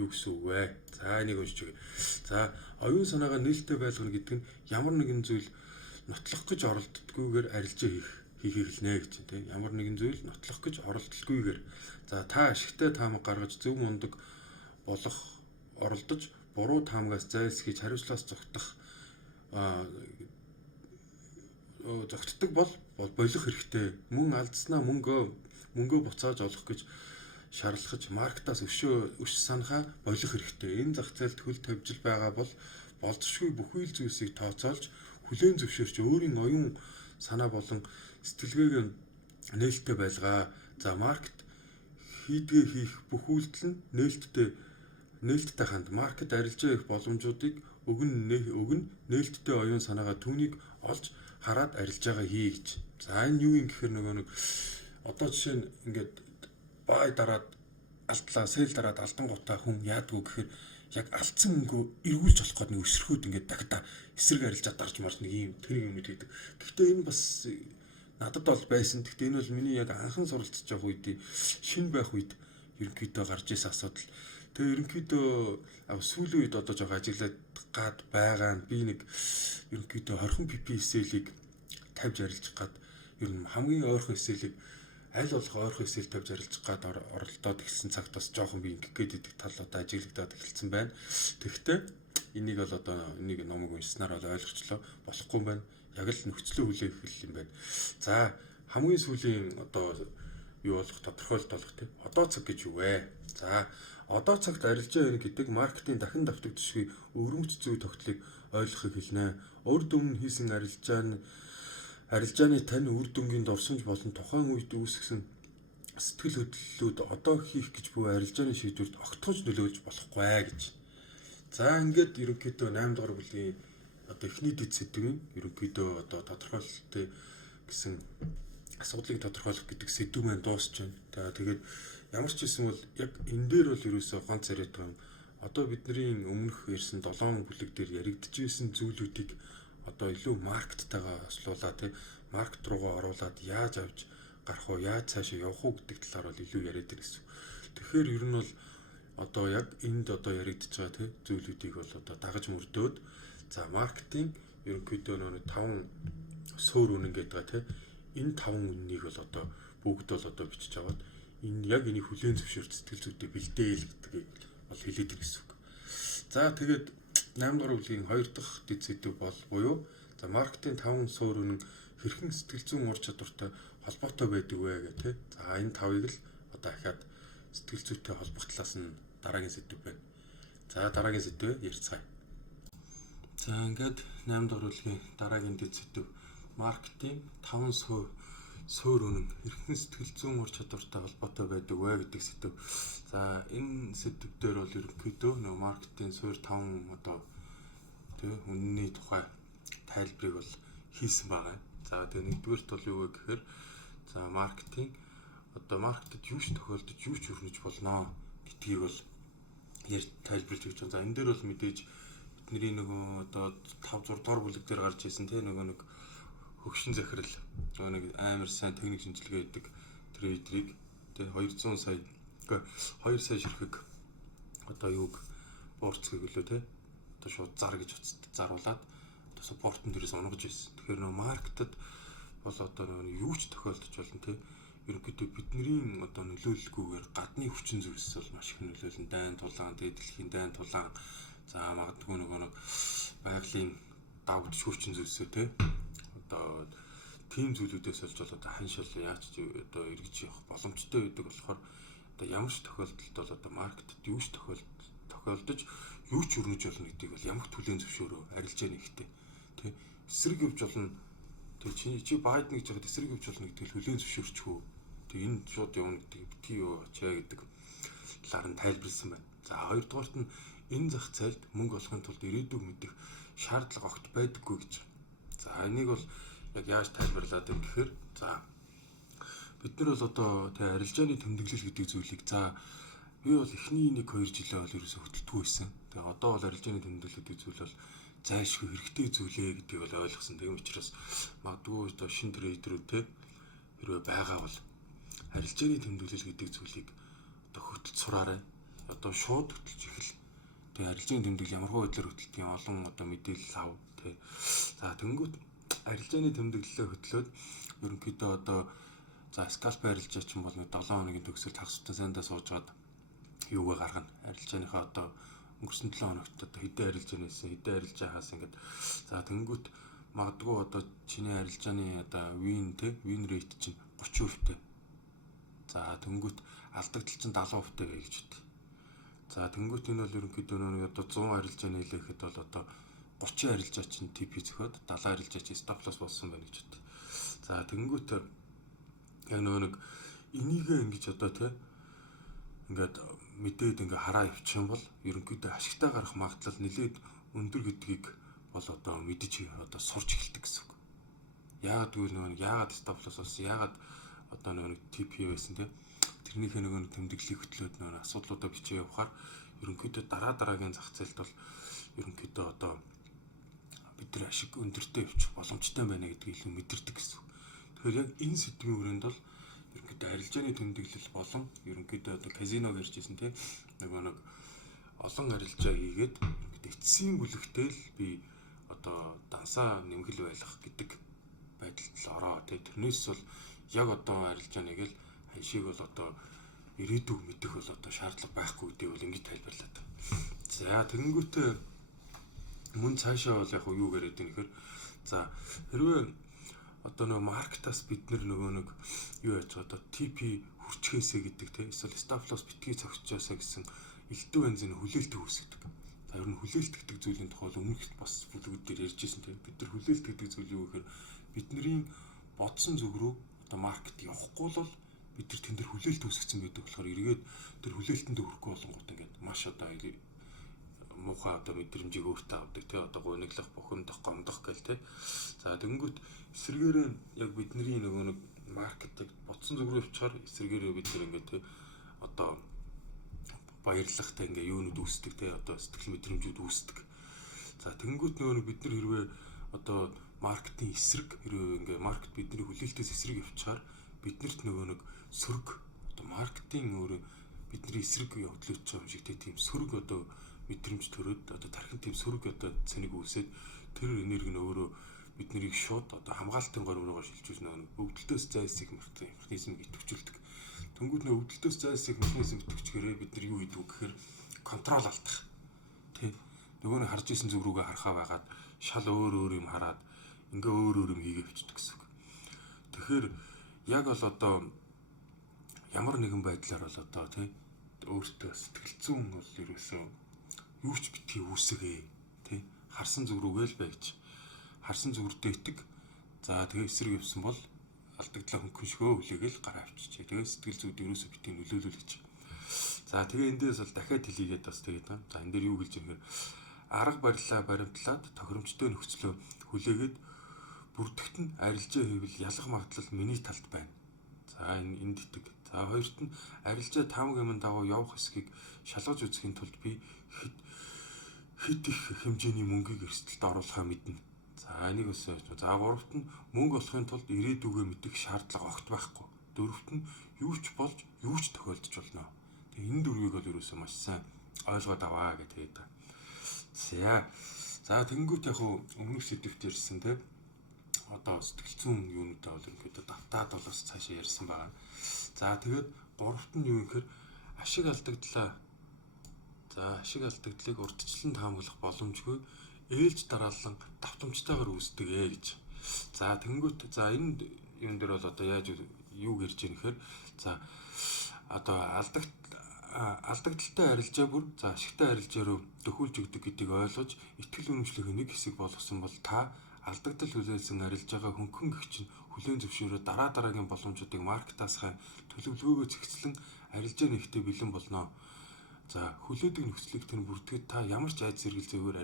юу гэсэн үг вэ? За энийг уншиж өгье. За оюун санаагаа нээлттэй байлгана гэдэг нь ямар нэгэн зүйл нотлох гэж оролддоггүйгээр арилжаа хийхийг хэлнэ гэж тийм. Ямар нэгэн зүйл нотлох гэж оролдолгүйгээр за та ашигтай таамаг гаргаж зөв мундаг болох оролдож буруу таамагаас зайлсхийж хариуцлагаас зогтдог бол болох хэрэгтэй. Мөн алдснаа мөнгөө буцааж олох гэж шаарлахж маркетаас өш санахаа болох хэрэгтэй. Энэ зах зээлд хөл тавьж байгаа бол болзошгүй бүхий л зүйлсийг тооцоолж хүлээн зөвшөөрч өөрийн оюун санаа болон сэтгэлгээг нээлттэй байлгаа. За маркет хийдгээ хийх бүх үйлдэл нь нээлттэй ханд маркет арилжаа их боломжуудыг өгн нээлттэй оюун санаагаа түүнийг олж хараад арилжаагаа хий гэж. За энэ юу юм гэхээр нөгөө нэг одоо жишээ нь ингээд бай дараад алдлаа, сэл дараад алдан гутаа хүн яадгүй гэхээр яг алдсан мөнгөө эргүүлж болох гээд нэг өсрөхөд ингээд дахиад эсрэг арилжаад дарж марж нэг юм тэр юм гэдэг. Гэхдээ энэ бас надад бол байсан. Гэхдээ энэ бол миний яг анхан суралцж явах үед шинэ байх үед ерөнхийдөө гарч ирсэн асуудал. Тэгээ ерөнхийдөө сүүлийн үед одоо жоо ажиглаад гад байгаа нь би нэг ерөнхийдөө 20 PPSL-ийг тавьж арилжих гад ер нь хамгийн ойрхон эсэлийг аль болох ойрхон эсэл тавьж арилжих гад оролдоод эхэлсэн цагт бас жоохон би ингэх гээд идэх талуудаа ажиглагдаад эхэлсэн байна. Тэгэхдээ энийг бол одоо энийг номыг уншсанаар бол ойлгочлоо болохгүй юм байна. Яг л нөхцөлөө хүлээх хэл юм байна. За хамгийн сүүлийн одоо юу болох тодорхойлт болох тийм одоо цаг гэж юу вэ? За одоо цагт арилжаа ярих гэдэг маркетинг дахин давтагдчихгүй өрөмж зүй тогтлыг ойлгохыг хэлнэ. Урд өмнө хийсэн арилжааны тань үр дүнгийн дурсамж болон тухайн үед үүсгэсэн сэтгэл хөдлөлүүд одоо хийх гэж буй арилжааны шийдвэрт огтхож нөлөөлж болохгүй гэж. За ингээд ерөнхийдөө 8 дугаар бүлгийн одоо эхний дэд сэдвийн ерөнхийдөө одоо тодорхойлолтын гэсэн асуудлыг тодорхойлох гэдэг сэдв маань дуусч байна. Тэгээд ямар ч хэлсэн бол яг энэ дээр бол ерөөсөө ганц яриад байгаа юм. Одоо бидний өмнөх ярьсан 7 бүлэг дээр яригдчихсэн зүйлүүдийг одоо илүү маркеттайгаа ослуулаад тий маркет руугаа оруулаад яаж авч гарах уу, яаж цаашаа явах уу гэдэг талаар бол илүү яриад байна гэсэн. Тэгэхээр ер нь бол одоо яг энд одоо яригдж байгаа тий зүйлүүдийг бол одоо дагаж мөрдөөд за маркетинг ерөнхийдөө нэг 5 суур үнэн гэдэг байгаа тий энэ 5 үннийг бол одоо бүгд бол одоо бичиж аваад энэ яг энийг хүлээн зөвшөөрч сэтгэл зүйтэй бэлдээл гэдгийг бол хэлээд байгаа гэсэн үг. За тэгээд 8 дугаар бүлгийн 2 дахь дэд сэдв бол буюу за маркетинг 5 суур үнэн хэрхэн сэтгэл зүйн ур чадвартай холбоотой байдаг вэ гэх тээ. За энэ 5-ыг л одоо дахиад сэтгэл зүйтэй холбох талаас нь дараагийн сэдв байна. За дараагийн сэдвээ ярьцгаая. За ингээд 8 дугаар бүлгийн дараагийн дэд сэдв маркетинг 5 суур үнэн хэрхэн сэтгэл зүйн ур чадвартай холбоотой байдаг вэ гэдэг сэдв. За энэ сэдв дээр бол ерөнхийдөө нэг маркетинг суур 5 одоо тий үнэний тухай тайлбарыг бол хийсэн байгаа. За тэгээ нэгдүгээрт бол юу вэ гэхээр за маркетинг одоо маркетед юу ч тохиолдож юу ч өрнөж болно гэдгийг бол тайлбарлаж өгч байгаа. За энэ дээр бол мэдээж бидний нөгөө одоо 5 6 дугаар бүлэг дээр гарч ирсэн тий нэг хөгшин захирал нөгөө нэг амар сайн техник шинжилгээ гэдэг трейдерийг тий 200 сая 2 сая ширхэг одоо юуг буурцгийг лөө тий одоо шууд зар гэж заруулаад одоо суппортн дээрээс унгаж байсан. Тэгэхээр нөгөө маркетед бол одоо нөгөө юу ч тохиолдож болно тий ерөнхийдөө бидний одоо нөлөөлөлгүйгээр гадны хүчин зүйлс бол маш их нөлөөлнө. Дайн тулаан, дэлхийн дайн тулаан за магадгүй нөгөө нэг байгалийн давж хүчин зүйлсээ тий одоо тийм зүйлүүдээс олж бол одоо ханшил яаж одоо эргэж явах боломжтой байдаг болохоор одоо ямар ч тохиолдолд бол одоо маркетед юу ч тохиолдож юу ч өрнөж болно гэдгийг бол ямагт хүлээн зөвшөөрөө арилжааны ихтэй тий эсрэг явж болно. Тэг чи Байден гэж яхад эсрэг явж болно гэдгийг хүлээн зөвшөөрчихөө. Тэг энэ шууд явна гэдэг битгий юу чаа гэдэг талаар нь тайлбарлсан байна. За хоёрдугаарт нь энэ зах зээлд мөнгө олохын тулд ирээдүйг мэдэх шаардлага огт байдаггүй гэж. За энийг бол яг яаж тайлбарлаад юм гэхээр за бид нар бол одоо тэг арилжааны тэмдэглэл гэдэг зүйлийг за би бол эхний 1-2 жилээ бол ерөөсө хөтөлдөггүй байсан. Тэгээ одоо бол арилжааны тэмдэглэл гэдэг зүйл бол зайлшгүй хэрэгтэй зүйлээ гэдгийг бол ойлгосон. Тийм учраас магадгүй одоо шинэ трейдерүүд те хэрвээ байгаа бол арилжааны тэмдэглэл гэдэг зүйлийг одоо хөтөлж сураарай. Одоо шууд хөтөлж ихэл. Тэгээ арилжааны тэмдэглэл ямархуу байдлаар хөтөлдгийг олон одоо мэдээлэл ав те. За тэнгуут арилжааны тэмдэглэлээ хөтлөөд ерөнхийдөө одоо за скальп арилжаач юм бол 7 хоногийн төгсөлд хагас утаа сайндаа суужгаад юугаа гаргана. Арилжааныхаа одоо өнгөрсөн 7 хоногт одоо хэдэн арилжаа нээсэн, хэдэн арилжаа хаасан гэдэг. За тэнгуут магадгүй одоо чиний арилжааны одоо win rate чинь 30%-тэй. За тэнгүүт алдагдал чинь 70% вэ гэж бод. За тэнгүүт энэ бол ерөнхийдөө нэг одоо 100 арилжаа нийлэхэд бол одоо 30 арилжаа чинь TP зөхөд 70 арилжаа чинь stop loss болсон байна гэж бод. За тэнгүүт яг нэг энийгээ ингэж одоо ингээд мэдээд ингээ хараа явчих юм бол ерөнхийдөө ашигтай гарах магадлал нэлээд өндөр гэдгийг бол одоо мэдэж одоо сурч эхэлдэг гэсэн үг. Яагаад гэвэл яагаад stop loss болсон, яагаад одоо нэг TP байсан тэрнийхээ нэг тэмдэглэлийг хөтлөөд асуудлуудаа бичиж явахаар ерөнхийдөө дараагийн зах зээлд бол ерөнхийдөө одоо бид нар ашиг өндөртэй явчих боломжтой байна гэдгийг илүү мэдэрдэг гэсэн үг. Тэгэхээр яг энэ сэдвийн хүрээнд бол ерөнхийдөө арилжааны тэмдэглэл болон ерөнхийдөө одоо казиног ярьжсэн нэг олон арилжаа хийгээд эцсийн бүлэгтэй л би одоо дансаа нэмгэл байлгах гэдэг байдалд ороо. Тэрнээс бол яг одоо арилжааныг л ханшийг бол одоо ирээдүг мэдэх бол одоо шаардлага байхгүй гэдгийг бол ингэж тайлбарлаад байна. За тэгэнгүүтээ мөн цаашаа бол яг юу яриад байна гэхээр за хэрвээ одоо нөгөө маркетаас бид нэг юу яаж одоо TP хүрчгээсэ гэдэг эсвэл stop loss битгий цогцоосаа гэсэн элдв бензин хүлээлт үүсгэдэг. За ер нь хүлээлт гэдэг зүйлийн тухай өмнөх бас бүлгүүд дээр ярьжсэн бид нар хүлээлт гэдэг зүйл юу гэхээр бидний бодсон зүг рүү одоо маркет явахгүй бол бид нар тэн дээр хүлээлт үүсгэсэн байдаг болохоор эргээд тэр хүлээлтэнд хүрэхгүй болонгууд ингээд маш одоо муухай одоо мэдрэмжийг өөртөө авдаг одоо гуниглах, бухимдах, гомдох гэл За тэгэнгүүт эсэргээрээ яг бидний нэг маркетыг бодсон зүг рүү явчихаар эсэргээрээ бид нар ингээд одоо баярлахтай ингээ юунууд үүсдэг одоо сэтгэл мэдрэмжүүд үүсдэг. За тэгэнгүүт бид нар хэрвээ одоо маркетинг эсрэг хэрвээ ингээ маркет бидний хүлээлтээс эсрэг явчихаар биднэрт нэг сөрөг одоо маркетинг өөрөө бидний эсрэг явдлууд ч юм шиг тийм сөрөг одоо мэдрэмж төрөөд одоо тархин тийм сөрөг одоо цэник үүсээд тэр энерги нь өөрөө бид нарыг шууд одоо хамгаалтын гор руугаа шилжүүлж өвдөлтөөс зайлсхийх механизмыг идэвхжүүлдэг. Тэнгүүд өвдөлтөөс зайлсхийх механизм идэвхжчихээрээ бид нар юу хийдэг вэ гэхээр контрол алдах. Нөгөө нь харж исэн зүг рүүгээ харахаа байгаад шал өөр юм хараад ингээ өөр юм хийгээ явчихдаг гэсэн үг. Тэгэхээр яг бол одоо ямар нэгэн байдлаар бол одоо өөртөө сэтгэл зүйн бол ерөөсөө юу ч битгий үүсгээ харсан зүг рүүгээ л байж харсан зүгрдээ итэг за тэгээ эсрэг явсан бол алдагдлаа хөнгөшгөө хүлээгээл гараа авчиж тэгээ сэтгэл зүйд ерөөсөө битгий нөлөөлөл гэж. За тэгээ эндээс бол дахиад хэлийгээд бас тэгээд байна. За энэ дээр юу гэлж байгаа юм арга барилаа баримтлаад тохиромжтой нөхцлөө хүлээгээд бүрдэгт нь арилжаа хийвэл ялах магадлал миний талд байна. За энд итэг. За хоёрт нь арилжаа тамга юм дагуу явах эсхийг шалгаж үзэхийн тулд би хэд их хэмжээний мөнгийг эрсдэлд оруулахаа мэднэ. За энийг бас за гуравт нь мөнгө олохын тулд ирээдүгөө мэдэх шаардлага огт байхгүй. Дөрөвт нь юу ч болж юу ч тохиолдож болно. Тэгээ энэ дөрвийг бол ерөөсөө маш сайн ойлгоод аваа гэдэг юм. За тэнгуут яг өмнөх сэдвт ярьсан одоо сэтгэл зүйн юунуудаа бол ингээд давтаад бол бас цаашаа ярьсан байгаа. За тэгээд гуравт нь юу гэхээр ашиг алдагдлаа. За ашиг алдагдлыг урьдчилан таамаглах боломжгүй ээлж дараалан давтамжтайгаар үүсдэг гэж. За тэнгуут за энэ юм дээр бол одоо яаж юу гэрж ийм гэхээр за одоо алдагдaltaй арилжаа бүр за ашигтай арилжаа руу төхүүлж өгдөг гэдгийг ойлгож итгэл үнэмшлийн нэг хэсэг болгосон бол та алдагдал хүлээлсэн арилжаагаа хөнгөн гихчин хүлээн зөвшөөрөө дараагийн боломжуудыг маркетаас хань төлөвлөгөөгөө зэгцлэн арилжаа нэгтээ бэлэн болно. За хүлээдэг нөхцөлийг тэр бүртгэж та ямар ч айц зэрэгэл зөвөр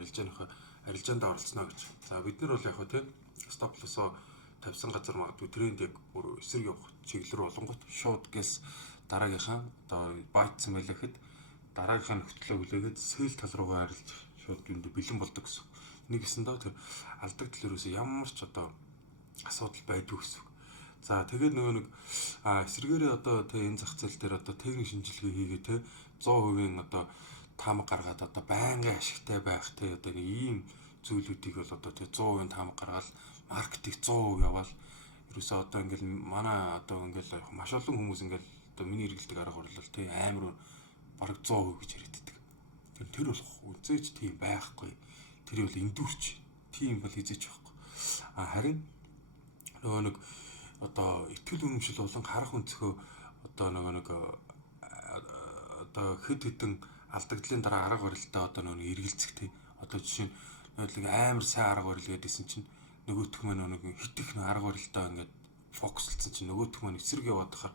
арилжаанд оролцоно гэж. За бид нар бол яг стоп лосоо тавьсан газар магадгүй тренд яг бүр эсрэг явах чиглэл болонгот шууд гэс дараагийнхаа одоо байтсан байлаа гэхэд дараагийнхаа нөхцөлөө хүлээгээд сэл тал руугаа арилж шууд энд бэлэн болдог гэсэн. Нэг гэсэндээ тэр алдагдал ерөөсөө ямар ч одоо асуудал байдгүй гэсэн. За тэгээд нэг эсрэгээрээ одоо энэ зах зээл дээр одоо техник шинжилгээ хийгээ 100% одоо таамаг гаргаад одоо байнгын ашигтай байх одоо нэг ийм зүйлүүдийг бол одоо 100% таамаг гаргаад маркетинг 100% яваал ерөөсөө одоо ингээл манай одоо ингээл маш олон хүмүүс ингээл одоо миний хэрэгэлдэг арга барил амар бараг 100% гэж яриаддаг. Тэр бол үзээч тийм байхгүй. Тэр бол эндүрч тийм бол хизээч байхгүй. Харин нөгөө нэг одоо итгэл үнэмшил болон харах өнцгөө одоо нэг одоо хэд хэдэн алдагдлын дараа арга барилтаа одоо нэг эргэлзэх тий. Одоо жишээ нь амар сайн арга барил гэдээсэн чинь нөгөөх маань нэг хит их арга барилтаа ингээд фокуслцсан чинь нөгөөх маань эсрэг яваад хахаар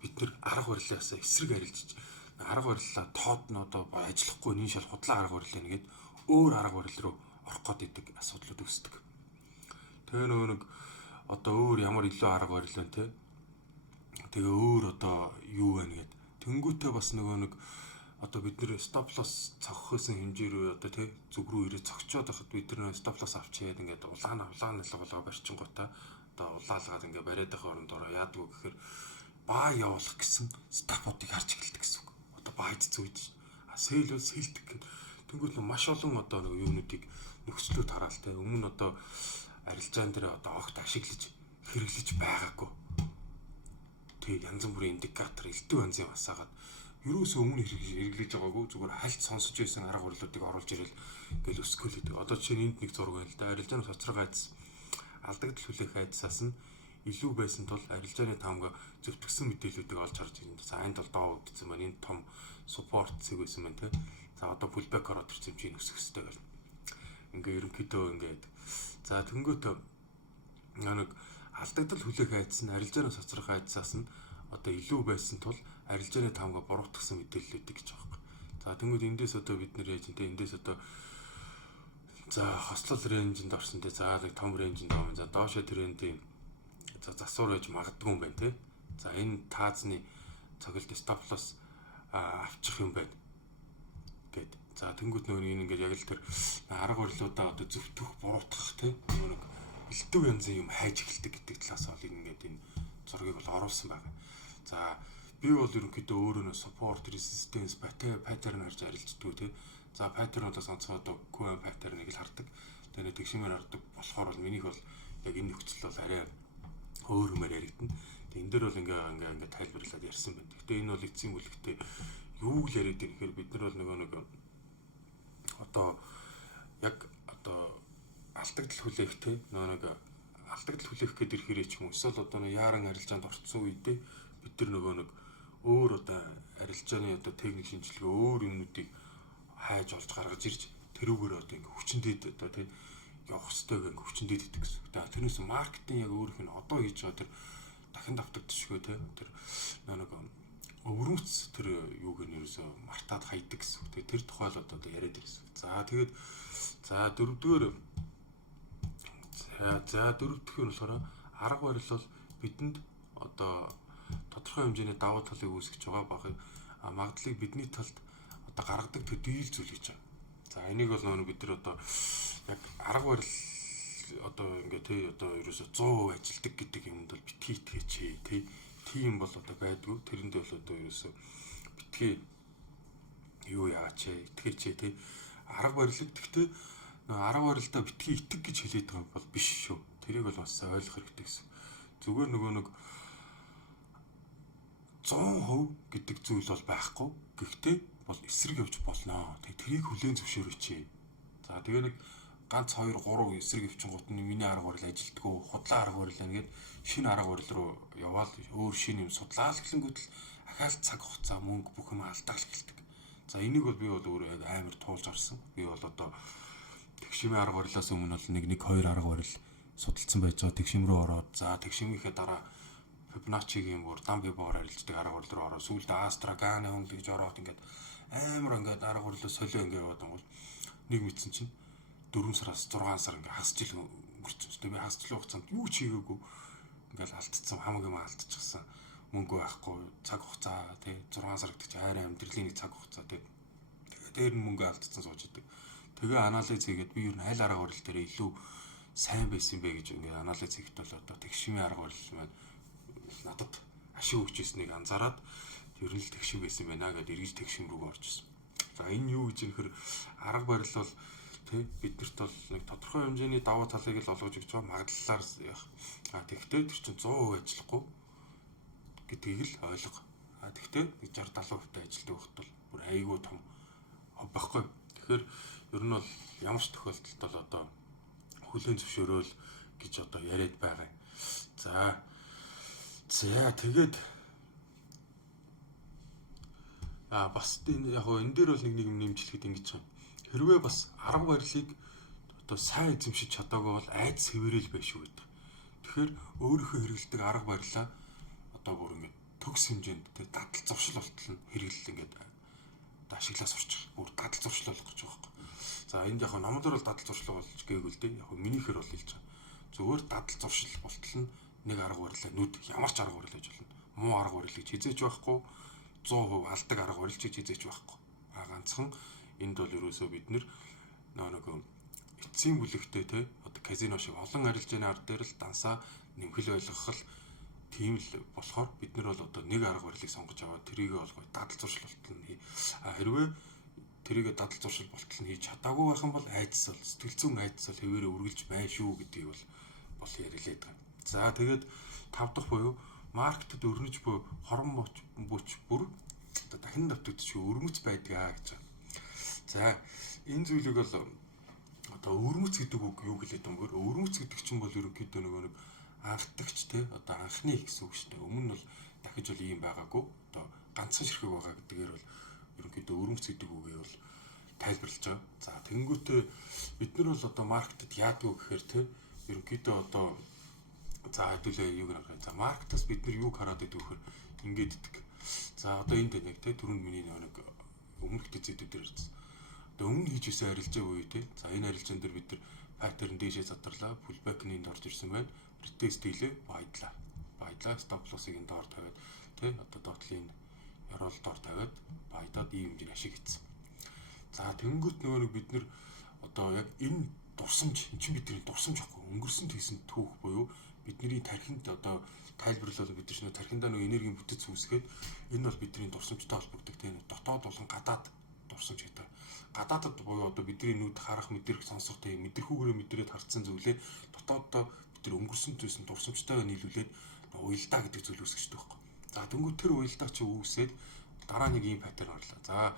бид нэр арга барилаас эсрэг арилжиж арга барилаа тоод нь одоо ажиллахгүй энэ шал худлаа арга барил нэгэд өөр арга барил руу орох гээд идэг асуудлууд үүсдэг. Тэгээ нэг одоо өөр ямар илүү арга барил вэ те. Тэгээ өөр одоо юу вэ гэд тэнгүүтээ бас нэг одоо бид нэр стоп лосс цогхохсэн хэмжээ рүү одоо тий зүг рүү ирээ цогчоод байхад бид нар стоп лосс авчиад ингээд улаан барьчингуудаа одоо улаалгаад ингээд бариад байх оронд ороо яадгүй гэхээр баа явуулах гэсэн стопуудыг харж эхэлдэг гэсэн үг. Одоо баайд зүйж сэлвэл сэлдэг гэх. Тэнгүүт маш олон одоо нэг юмнуудыг нөхцлүүд хараал тий өмнө одоо арилжаан дээр одоо огт ашиглаж хэрэглэж байгаагүй. Тэг янз бүрийн индикатор элдв янзын масаагаад ерөөсөө өмнө хэрэглэж байгаагүй зүгээр хальт сонсож байсан арга барилуудыг оруулж ирэл ингээл өсгөл гэдэг. Одоо жишээ нь энд нэг зураг байна л да. Арилжааны хоцрог айдас алдагдал хүлээх айдасаас нь илүү байсан тул арилжааны таамаг зөвтгсөн мэдээллүүдийг олж харж ирнэ. За энд бол доо өгдсөн байна. Энд том support зэг байсан байна те. За одоо pullback ороод ирсэн юм чинь өсөх хэрэгтэй гэл. Ингээ ерөнхийдөө ингээд за тэнгуүт нэг алдагдал хүлээх айдас нь арилжааны хоцрог айдасаас нь одоо илүү байсан тул арилжааны таамаг буруутгсан мэдээллүүдийг гэж байгаа юм. За тэнгууд эндээс одоо бид нэр яаж энэ эндээс одоо за хослол рейнжинд орсон те. За том рейнжинд орсон. За доошо трендийн за засвар байж магадгүй юм байна те. За энэ таазны цогцолт стоп лосс авчих юм байна гэд. За тэнгууд нөгөө энэ ингээд яг л тэр арга барилуудаа одоо зөвтгөх буруутгах те. Нэг элдв янзын юм хайж эхэлдэг гэдэг талаас бол ингээд энэ зургийг бол оруулсан байна. За би бол ерөнхийдөө өөрөө support resistance pattern харж арилждаг тий. За pattern-уудаас онцгой одоо QM pattern-ыг л хардаг. Тэгээ тэгшмээр хардаг болохоор бол минийх бол яг энэ нөхцөл бол арай өөр юмар яригдана. Тэгээ энэ дээр бол ингээ тайлбарлаад ярьсан байна. Гэхдээ энэ бол эцсийн бүлэгтээ юу л яриад байгаа гэхээр бид нар бол нэг одоо яг одоо алдагдал хүлээх тий. Нэг алдагдал хүлээх гээд ирэхээр ч юм уу эсвэл одоо яаран арилжаанд орцсон үедээ бид нар нэг өөр одоо арилжааны одоо техник шинжилгээ өөр юмнуудыг хайж олж гаргаж ирж тэрүүгээр одоо ингээ хүчнэдэд одоо тий явах хэрэгтэй ингээ хүчнэдэд идэх гэсэн. Тэгээ тэрнээс маркетинг яг өөрийнх нь одоо хийж байгаа тэр дахин давтагдчихгүй тий тэр нэг өвөрмөц тэр юуг нь ерөөсө мартаад хайдаг гэсэн. Тэгээ тэр тухайл одоо яриад ирсэн. За тэгээд за дөрөвдүгээр нь болохоор арга барил бол бидэнд одоо тодорхой хэмжээний давуу талыг үүсгэж байгаа багы магадлалыг бидний талд одоо гаргадаг төдийл зүйл гэж байна. За энийг бол нөгөө бид нар одоо яг арга барил одоо ингээ тий одоо ерөөсө 100% ажилдаг гэдэг юмд бол битгий итгэж тий тийм бол одоо байдгүй. Тэрэнд бол одоо ерөөсө битгий юу яач итгэж тий арга барилыг гэхдээ арга барилдаа битгий итэг гэж хэлээд байгаа бол биш шүү. Тэрийг бол бас ойлгох хэрэгтэй гэсэн. Зүгээр нөгөө нэг 100% гэдэг зүйл бол байхгүй. Гэхдээ бол эсрэг явж болно. Тэрийг хүлээн зөвшөөрөөч. За тэгээ нэг ганц 2 3 эсрэг явчихгууд нь миний арга барил ажилтгүй худлаа арга барил нэгэд шинэ арга барил руу яваад өөр шинэ юм судлаа л гэлэнгүүд л ахаал цаг хугацаа мөнгө бүх юм алдаал эхэлдэг. За энийг бол би бол өөрөө яг амар туулж орсон. Би бол одоо тэгшимийн арга барилаас өмнө бол нэг 2 арга барил судалсан байж байгаа. Тэгшим рүү ороод за тэгшимийнхээ дараа Fibonacci-гийн бүр дамбибоор арилждаг арга барил руу ороод сүүлдээ Astragane хөнгөлөж ороод ингээд амар ингээд арга барилаа солио ингээд яваад байгаа бол нэг мэдсэн чинь 4 сараас 6 сар ингээд хасч ил өнгөрсөн. Тэгээ би хасчлын хугацаанд юу ч хийгээгүй ингээд алдчихсан, хамаг юм алдчихсан. Мөнгө байхгүй, цаг хугацаа тий 6 сар гэдэг чинь арай амьдралын нэг цаг хугацаа тий. Тэгээ дээр нь мөнгө алдчихсан сууж идэг. Тэгээ анализ хийгээд би юу н аль арга барил дээр илүү сайн байсан бэ гэж ингээд анализ хийхэд бол одоо тэгшимийн арга барил маань надад ашиг өгч ирснийг анзаараад ер нь л тэгшин байсан байна гэдээ эргэж тэгшин рүү орж ирсэн. За энэ юу гэж нөхөр арга барил бол тий биднэрт бол нэг тодорхой хэмжээний давуу талыг л олгож өгч байгаа магадлалаар яах. Тэгвэл тэр чинь 100% ажиллахгүй гэдгийг л ойлго. Тэгвэл нэг 60-70% та ажилтдаг байхад бол бүр айгүй том хов байхгүй. Тэгэхээр ер нь бол ямар ч тохиолдолд бол одоо хүлээн зөвшөөрөөл гэж одоо яриад байгаа юм. За тэгээд бас энэ яг энэ дээр бол нэг юм нэмжлэхэд ингэж байна. Хэрвээ бас арга барилыг одоо сайн эзэмшиж чадаагүй бол айдас хэвээрэл байх шүү гэдэг. Тэгэхээр өөрийнхөө хэрэгэлдэг арга барилаа одоо бүр ингэ төгс хэмжээнд тэг дадал зуршил болтол нь хэрэглэл ингээд ашиглаас сурчих. Бүр дадал зуршил болох гэж байгаа юм. За энд яг номдор бол дадал зуршил болж гээгүй л дээ. Яг минийхэр бол хэлж байгаа. Зүгээр дадал зуршил болтол нь нэг арга барилаа нүд ямар ч арга барил гэж болно. Муу арга барилыг хизээж байхгүй 100% алдаг арга барилч хизээж байхгүй. Ганцхан энд бол ерөөсөө бид нэг эцсийн бүлэгтээ те одоо казино шиг олон арилжааны ард дээр л дансаа нэмхэл ойлгох л тийм л болохоор бид нар бол одоо нэг арга барилыг сонгож аваад тэрийг олгоо дадал зуршил болтол нь хэрвээ тэрийг дадал зуршил болтол нь хийж чадаагүй байх юм бол айдас бол сэтгэл зүйн айдас бол хэвээрээ үргэлж байна шүү гэдгийг бол ярилээд байгаа. За тэгээд 5 дахь буюу маркетд өрнөж буй хорон бүч бүр одоо дахин давтагдчих өрмөц байдгаа гэж байна. За энэ зүйлийг бол одоо өрмөц гэдэг үг юу гэлээд юм бэ? Өрмөц гэдэг чинь бол ерөнхийдөө нэг анхдагч те одоо анхны гэсэн үг шүү дээ. Өмнө нь бол дахиж бол ийм байгаагүй. Одоо ганцхан ширхэг байгаа гэдгээр бол ерөнхийдөө өрмөц гэдэг үгийг бол тайлбарлаж байгаа. За тэнгуүтээ бид нар бол одоо маркетд яадаг гэхээр те ерөнхийдөө одоо за хэдүүлээ юуг харах. За маркетаас бид нар юуг хараад идэв гэхээр ингээд идэг. За одоо энд нэг те түрүүнд миний нэг өмнөх дэзэдүүдээр ирсэн. Одоо өмнө хийж исэн арилжаа үе те. За энэ арилжаан дээр бид нар паттерн дээшээ задарлаа, pullback-ны энд орж ирсэн байна. Retest хийлээ, баядлаа. Баядлаа stop loss-ыг энэ доор тавиад те одоо доотлын яроол доор тавиад баядаад ийм хэмжээ ашиг хийсэн. За тэнгүүт нэг бид нар одоо яг энэ дурсамж эн чинь бидний дурсамж ахгүй өнгөрсөн тийсэн түүх буюу бидний тархинд одоо тайлбарлал бид нар тархиндаа нэг энергийн бүтэц үүсгээд энэ бол бидний дурсамжтай холбогддог тийм дотоод болон гадаад дурсамж гэдэг. Гадаадд буюу одоо бидний нүд харах мэдрэх сонсох тийм мэдрэхүүгээрээ мэдрээд харцсан зүйлээ дотооддоо бид нар өнгөрсөн зүйлсэн дурсамжтайгаа нийлүүлээд уялдаа гэдэг зүйл үүсгэж байгаа юм. За тэнгуү тэр уялдаа чи үүсээд дараа нэг ийм паттерн орлоо.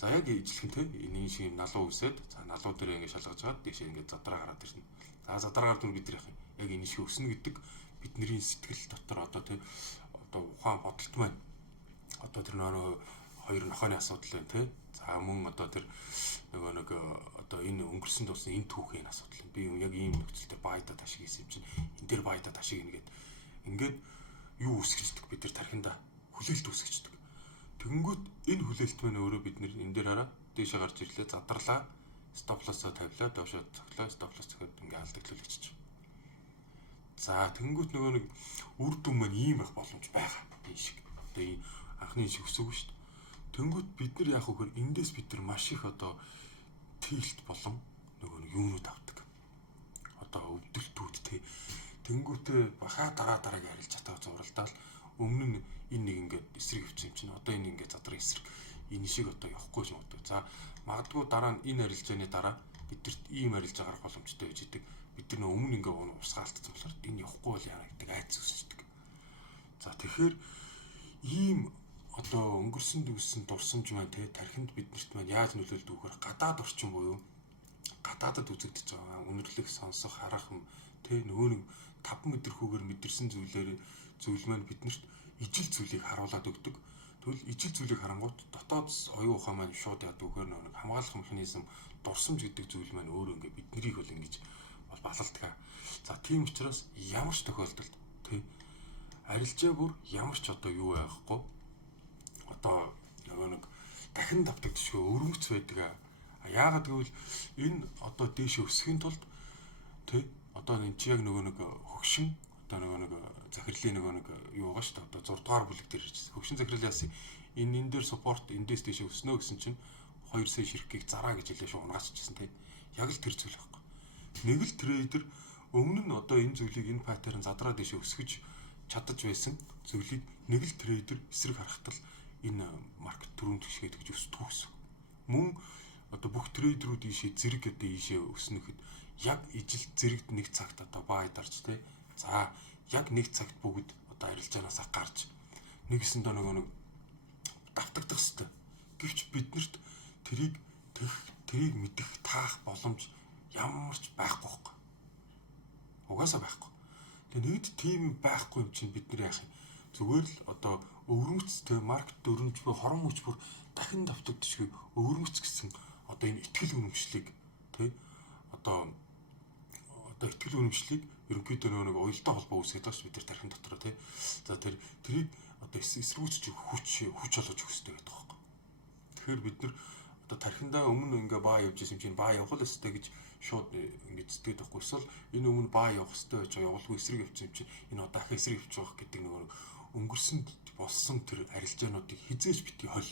За яг ижлэх нь энэ шиг налуу үсээд за налуу дээр ингэ шалгаж гад дэшээ ингэ задраа гараад ирнэ. За задраа гараад бид нар яг энэ шиг өснө гэдэг бидний сэтгэл дотор одоо одоо ухаан бодолт маань одоо тэр нөгөө хоёр нохооны асуудал байна те. За мөн одоо тэр нэг одоо энэ өнгөрсөн тулсан энэ түүхийн асуудал. Би яг ийм нөхцөлтэй баядад ашиг хийсэн юм чинь энэ дээр баядад ашиг гэнэ гэд ингээд юу үсгэждэг бид нар тархинда хүлээлт үсгэждэг. Тэгэнгүүт энэ хүлээлт маань өөрөө бид нэр энэ дээр хараа дээшээ гарч ирлээ задарлаа стоп лоссоо тавилаа доошоо цоглоо стоп лосс цохиод ингээ алдагдлал хийчих. За тэгэнгүүт нөгөө нэг үр дүн маань ийм байх боломж байгаа. Энэ шиг одоо энэ анхны шиг өсөв шүү дээ. Тэнгүүт бид нар яах вэ гэхээр эндээс бид нар маш их одоо тэлт болон нөгөө нэг юунууд авдаг. Одоо өвдөлтүүд те. Тэнгүүтээ бахаа дараагийн харилж чатаа зуралдаал өмнө нь энэ нэг ингээд эсрэг хөвцөн юм чинь одоо энэ ингээд задраа эсрэг энэ шиг одоо явахгүй юм одоо. За магадгүй дараа нь энэ арилжааны дараа бидэрт ийм арилжаа гарах боломжтой байж идэг. Бид нар өмнө ингээд урсгаалтсан болохоор энэ явахгүй бол яа гэдэг айц үсчдэг. За тэгэхээр ийм одоо өнгөрсөн дүүсэн дурсамж маань те тархинд биднэрт маань яаж нөлөөлдөг вэхээр гадаад орчин буюу гадаадад үзэгдэж байгаа үнэрлэх сонсох харах юм те нөгөө нэг 5 мэдрэхүүгээр мэдэрсэн зүйл маань биднэрт ижил зүйлийг харуулад өгдөг. Тэгвэл ижил зүйлийг харангуут дотоод оюун ухаан маань шууд яадаг вэхээр нэг хамгаалах механизм дурсамж гэдэг зүйл маань өөрөө ингээ биднийг бол ингэж бол балалдаг. За тийм учраас ямар ч тохиолдолд те арилжаа бүр ямар ч одоо юу байхгүй одоо нэг дахин давтагдчихгүй өрмөц байдаг. Яагаад гэвэл энэ одоо дээш өсөхийн тулд тэ одоо энэ чи яг нэг хөгшин одоо нэг захирлын нэг юу байгаа шүү дээ. Одоо 6 дугаар бүлэг дээр ирчихсэн. Хөгшин захирлаас энэ дээр суппорт эндээс дээш өснө гэсэн чинь 2 сая ширхгийг зараа гэж хэлээ шүү унгаачихсан тэ. Яг л тэр зүйл байхгүй. Нэг л трейдер өмнө нь одоо энэ зүйлийг энэ паттерн задраа дээш өсгөж чадаж байсан зүйлийг нэг л трейдер эсрэг харахтал энэ маркет түрүүнд гიშгээд гэж өсдөг гэсэн. Мөн одоо бүх трейдерүүд ийшээ зэрэг гэдэг ийшээ өснөхэд яг ижил зэрэгд нэг цагт одоо бай дарж тэ. За яг нэг цагт бүгд одоо арилжаанаасаа гарч нэгэсэндээ нэг давтагдах хэвээр. Гэвч биднэрт тэрийг мэдэх таах боломж ямар ч байхгүй байхгүй. Угаасаа байхгүй. Тэгээ нэгд тийм байхгүй юм чинь бид нар яах юм? Зүгээр л одоо өвөрмөц тэ маркет өрнөж буй хорон мөч бүр дахин давтагдчихгүй өвөрмөц гэсэн одоо энэ ихтгэл үнэмшлийг тэ одоо ихтгэл үнэмшлийг ерөнхийдөө нэг уялдаа холбоо үүсгэж байгаа ш бид нар тархин дотор тий. За тэрийг одоо эсэргүүцэж хүч олгож өгөх хэрэгтэй байдаг байхгүй. Тэгэхээр бид нар одоо тархиндаа өмнө ингээ баа явж исэн чинь баа явах л өстэй гэж шууд ингэж сэтгэдэг байхгүй. Эсвэл энэ өмнө баа явах өстэй байж байгаа явуулгүй эсрэг явсан юм чинь энэ одоо дахин эсрэг явж байгаа гэдэг нэг өнгөрсөн болсон тэр арилжаануудыг хизээж битгий хол.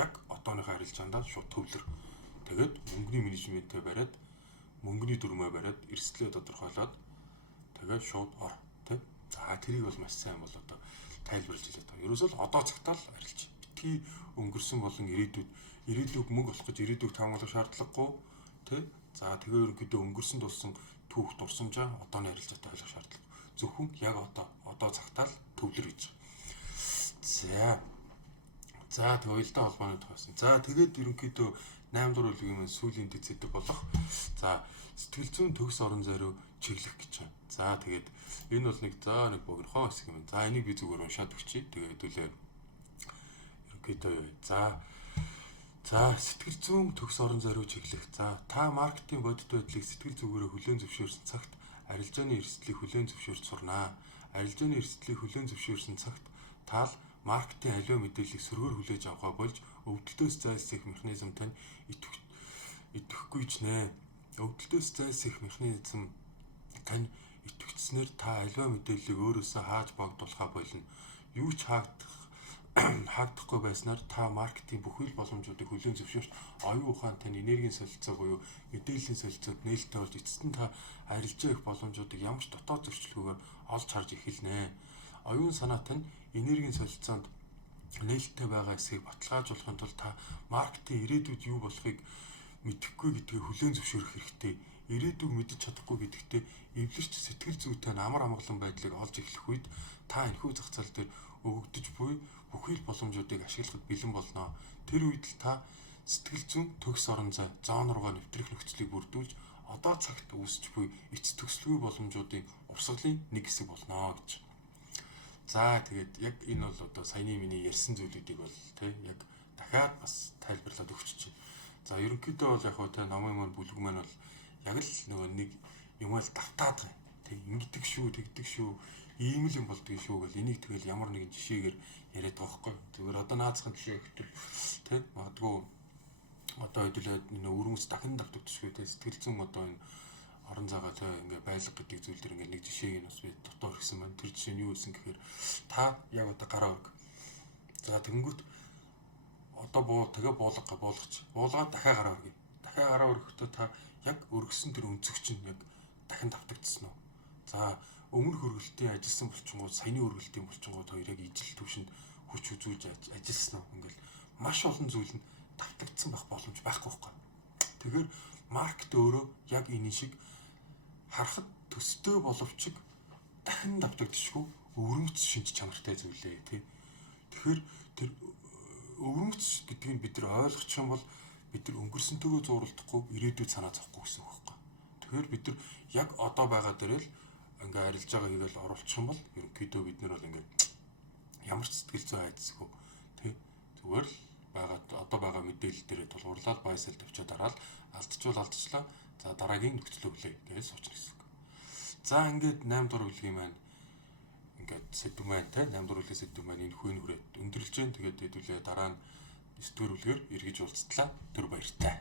Яг одооныхоо арилжаандаа шууд төвлөр. Тэгээд мөнгөний менежменттэй бариад мөнгөний дүрмээ бариад эрсдлээ тодорхойлоод тэгээд шууд ор тий. За тэрийг бол маш сайн бол одоо тайлбарлаж хэлээд байгаа. Ерөөсөө л одоо цагтаа л арилж. Битгий өнгөрсөн болон ирээдүйг мөнгө олох гэж ирээдүйг таамаглах шаардлагагүй тий. За тэгээ ерөнхийдөө өнгөрсөн дулсан түүх дурсамжаа одооны арилжаатай ойлгох шаардлага. Зөвхөн яг одоо цагтаа л төвлөр гэж. За тэгээ уялдаа холбооны тохиолсон. За тэгээд ерөнхийдөө 8 дугаар бүлгийн сүүлийн дэцэдэг болох. За сэтгэл зүйн төгс орон зайруу чиглэх гэж байна. За тэгээд энэ бол нэг богинохон хэсэг юм. За энийг би зүгээр уншаад өгчий. Тэгээд хэдүүлээ ерөнхийдөө за сэтгэл зүйн төгс орон зайруу чиглэх. За та маркетинг бодит байдлыг сэтгэл зүгээрээ хүлээн зөвшөөрсөн цагт арилжааны эрсдлийг хүлээн зөвшөөрч сурнаа. Арилжааны эрсдлийг хүлээн зөвшөөрсөн цагт таал маркетинг аливаа мэдээллийг сөргөөр хүлээж авахаа болж өвдөлтөөс зайлсхийх механизм тань идэвхгүйч нэ. Өвдөлтөөс зайлсхийх механизм тань идэвхжснээр та аливаа мэдээллийг өөрөөсөө хааж богдуулахаа болно. Юу ч хаагдахгүй байснаар та маркетинг бүхэл боломжуудыг хүлээн зөвшөөрч оюун ухаан тань энергийн солилцоо буюу мэдээллийн солилцоод нээлттэй болж эцэст нь та арилжаа их боломжуудыг ямар ч дотоод зөрчилгүйгээр олж харж эхэлнэ. Оюун санаа тань энергийн солилцоонд нээлттэй байгаа эсэхийг баталгаажуулахын тулд та маркетинг ирээдүйд юу болохыг мэдэхгүй гэдгийг хүлээн зөвшөөрөх хэрэгтэй. Ирээдүйг мэдэж чадахгүй гэдэгтээ эвлэрч сэтгэл зүйтэй амар амгалан байдлыг олж эхлэх үед та энэхүү зах зээл дээр өгөгдөж буй бүхэл боломжуудыг ашиглахад бэлэн болно. Тэр үед л та сэтгэл зүйн төгс орон зай зоон руугаа нэвтрэх нөхцөлийг бүрдүүлж одоо цагт үүсч буй эц төгсөлгүй боломжуудын урсгалын нэг хэсэг болно гэж. За тэгээд яг энэ бол одоо саяны миний ярьсан зүйлүүдийг бол тий яг дахиад бас тайлбарлаад өгч чинь. За ерөнхийдөө бол яг хөө тий номын мөр бүлэг маань бол яг л нөгөө нэг юм ал давтаад байгаа. Тий ингэдэг шүү, тэгдэг шүү, ийм л юм болдгийг шүү гэл энийг тэгэл ямар нэгэн жишээгээр яриад байгаа хгүй. Зүгээр одоо наацхан жишээ өгтөл тий магадгүй одоо хэдүүлээд энэ өрөөс дахин давтагдчихгүй тий сэтгэл зүйн одоо энэ орон зайгаа тий ингээ байлга гэдэг зүйл дэр ингээ нэг жишээг нь бас би дотор ирсэн байна. Тэр жишээ нь юу гэсэн гэхээр та яг одоо гараа өрг. За тэгэнгүүт одоо буулгаад дахиад гараа өргөе. Дахиад гараа өргөхдөө та яг өргөсөн тэр өнцөгч нь яг дахин давтагдсан уу? За өмнөх өргөлтийн ажилласан булчингууд саяны өргөлтийн булчингууд хоёр яг ижил төвшөнд хүч үзүүлж ажилласан уу? Ингээл маш олон зүйл нь давтагдсан байх боломж байхгүй байхгүй. Тэгэхээр маркет өөрөө яг энэ шиг харахад төстэй боловч дахин давтагдчихгүй өвөрмөц шинж чанартай зүйлээ тий. Тэгэхээр тэр өвөрмөц гэдгийг бид нар ойлгочих юм бол бид нар өнгөрсөнтэйгөө зууралдахгүй ирээдүйд санаа зовхгүй гэсэн үг байхгүй. Тэгэхээр бид нар яг одоо байгаа дээр л ингээ арилж байгаа хийгээл оруулчих юм бол ерөнхийдөө бид нар бол ингээ ямар ч сэтгэл зүй айдсгүй тий. Зүгээр л одоо байгаа мэдээлэл дээрээ тулгуурлаад байсаал төвчөө дараал алдчихлаа. За дараагийн нөхцөлөө хүлээ гэж сууч гэсэн. За ингээд 8 дугаар бүлгийн маань ингээд сэдв маань те 8 дугаар бүлгийн сэдв маань энэ хүйн хүрээд өндөрлж जैन тэгээд хэдүүлээ дараа нь 9 дугаар бүлгээр эргэж уулзтлаа. Түр баяртай.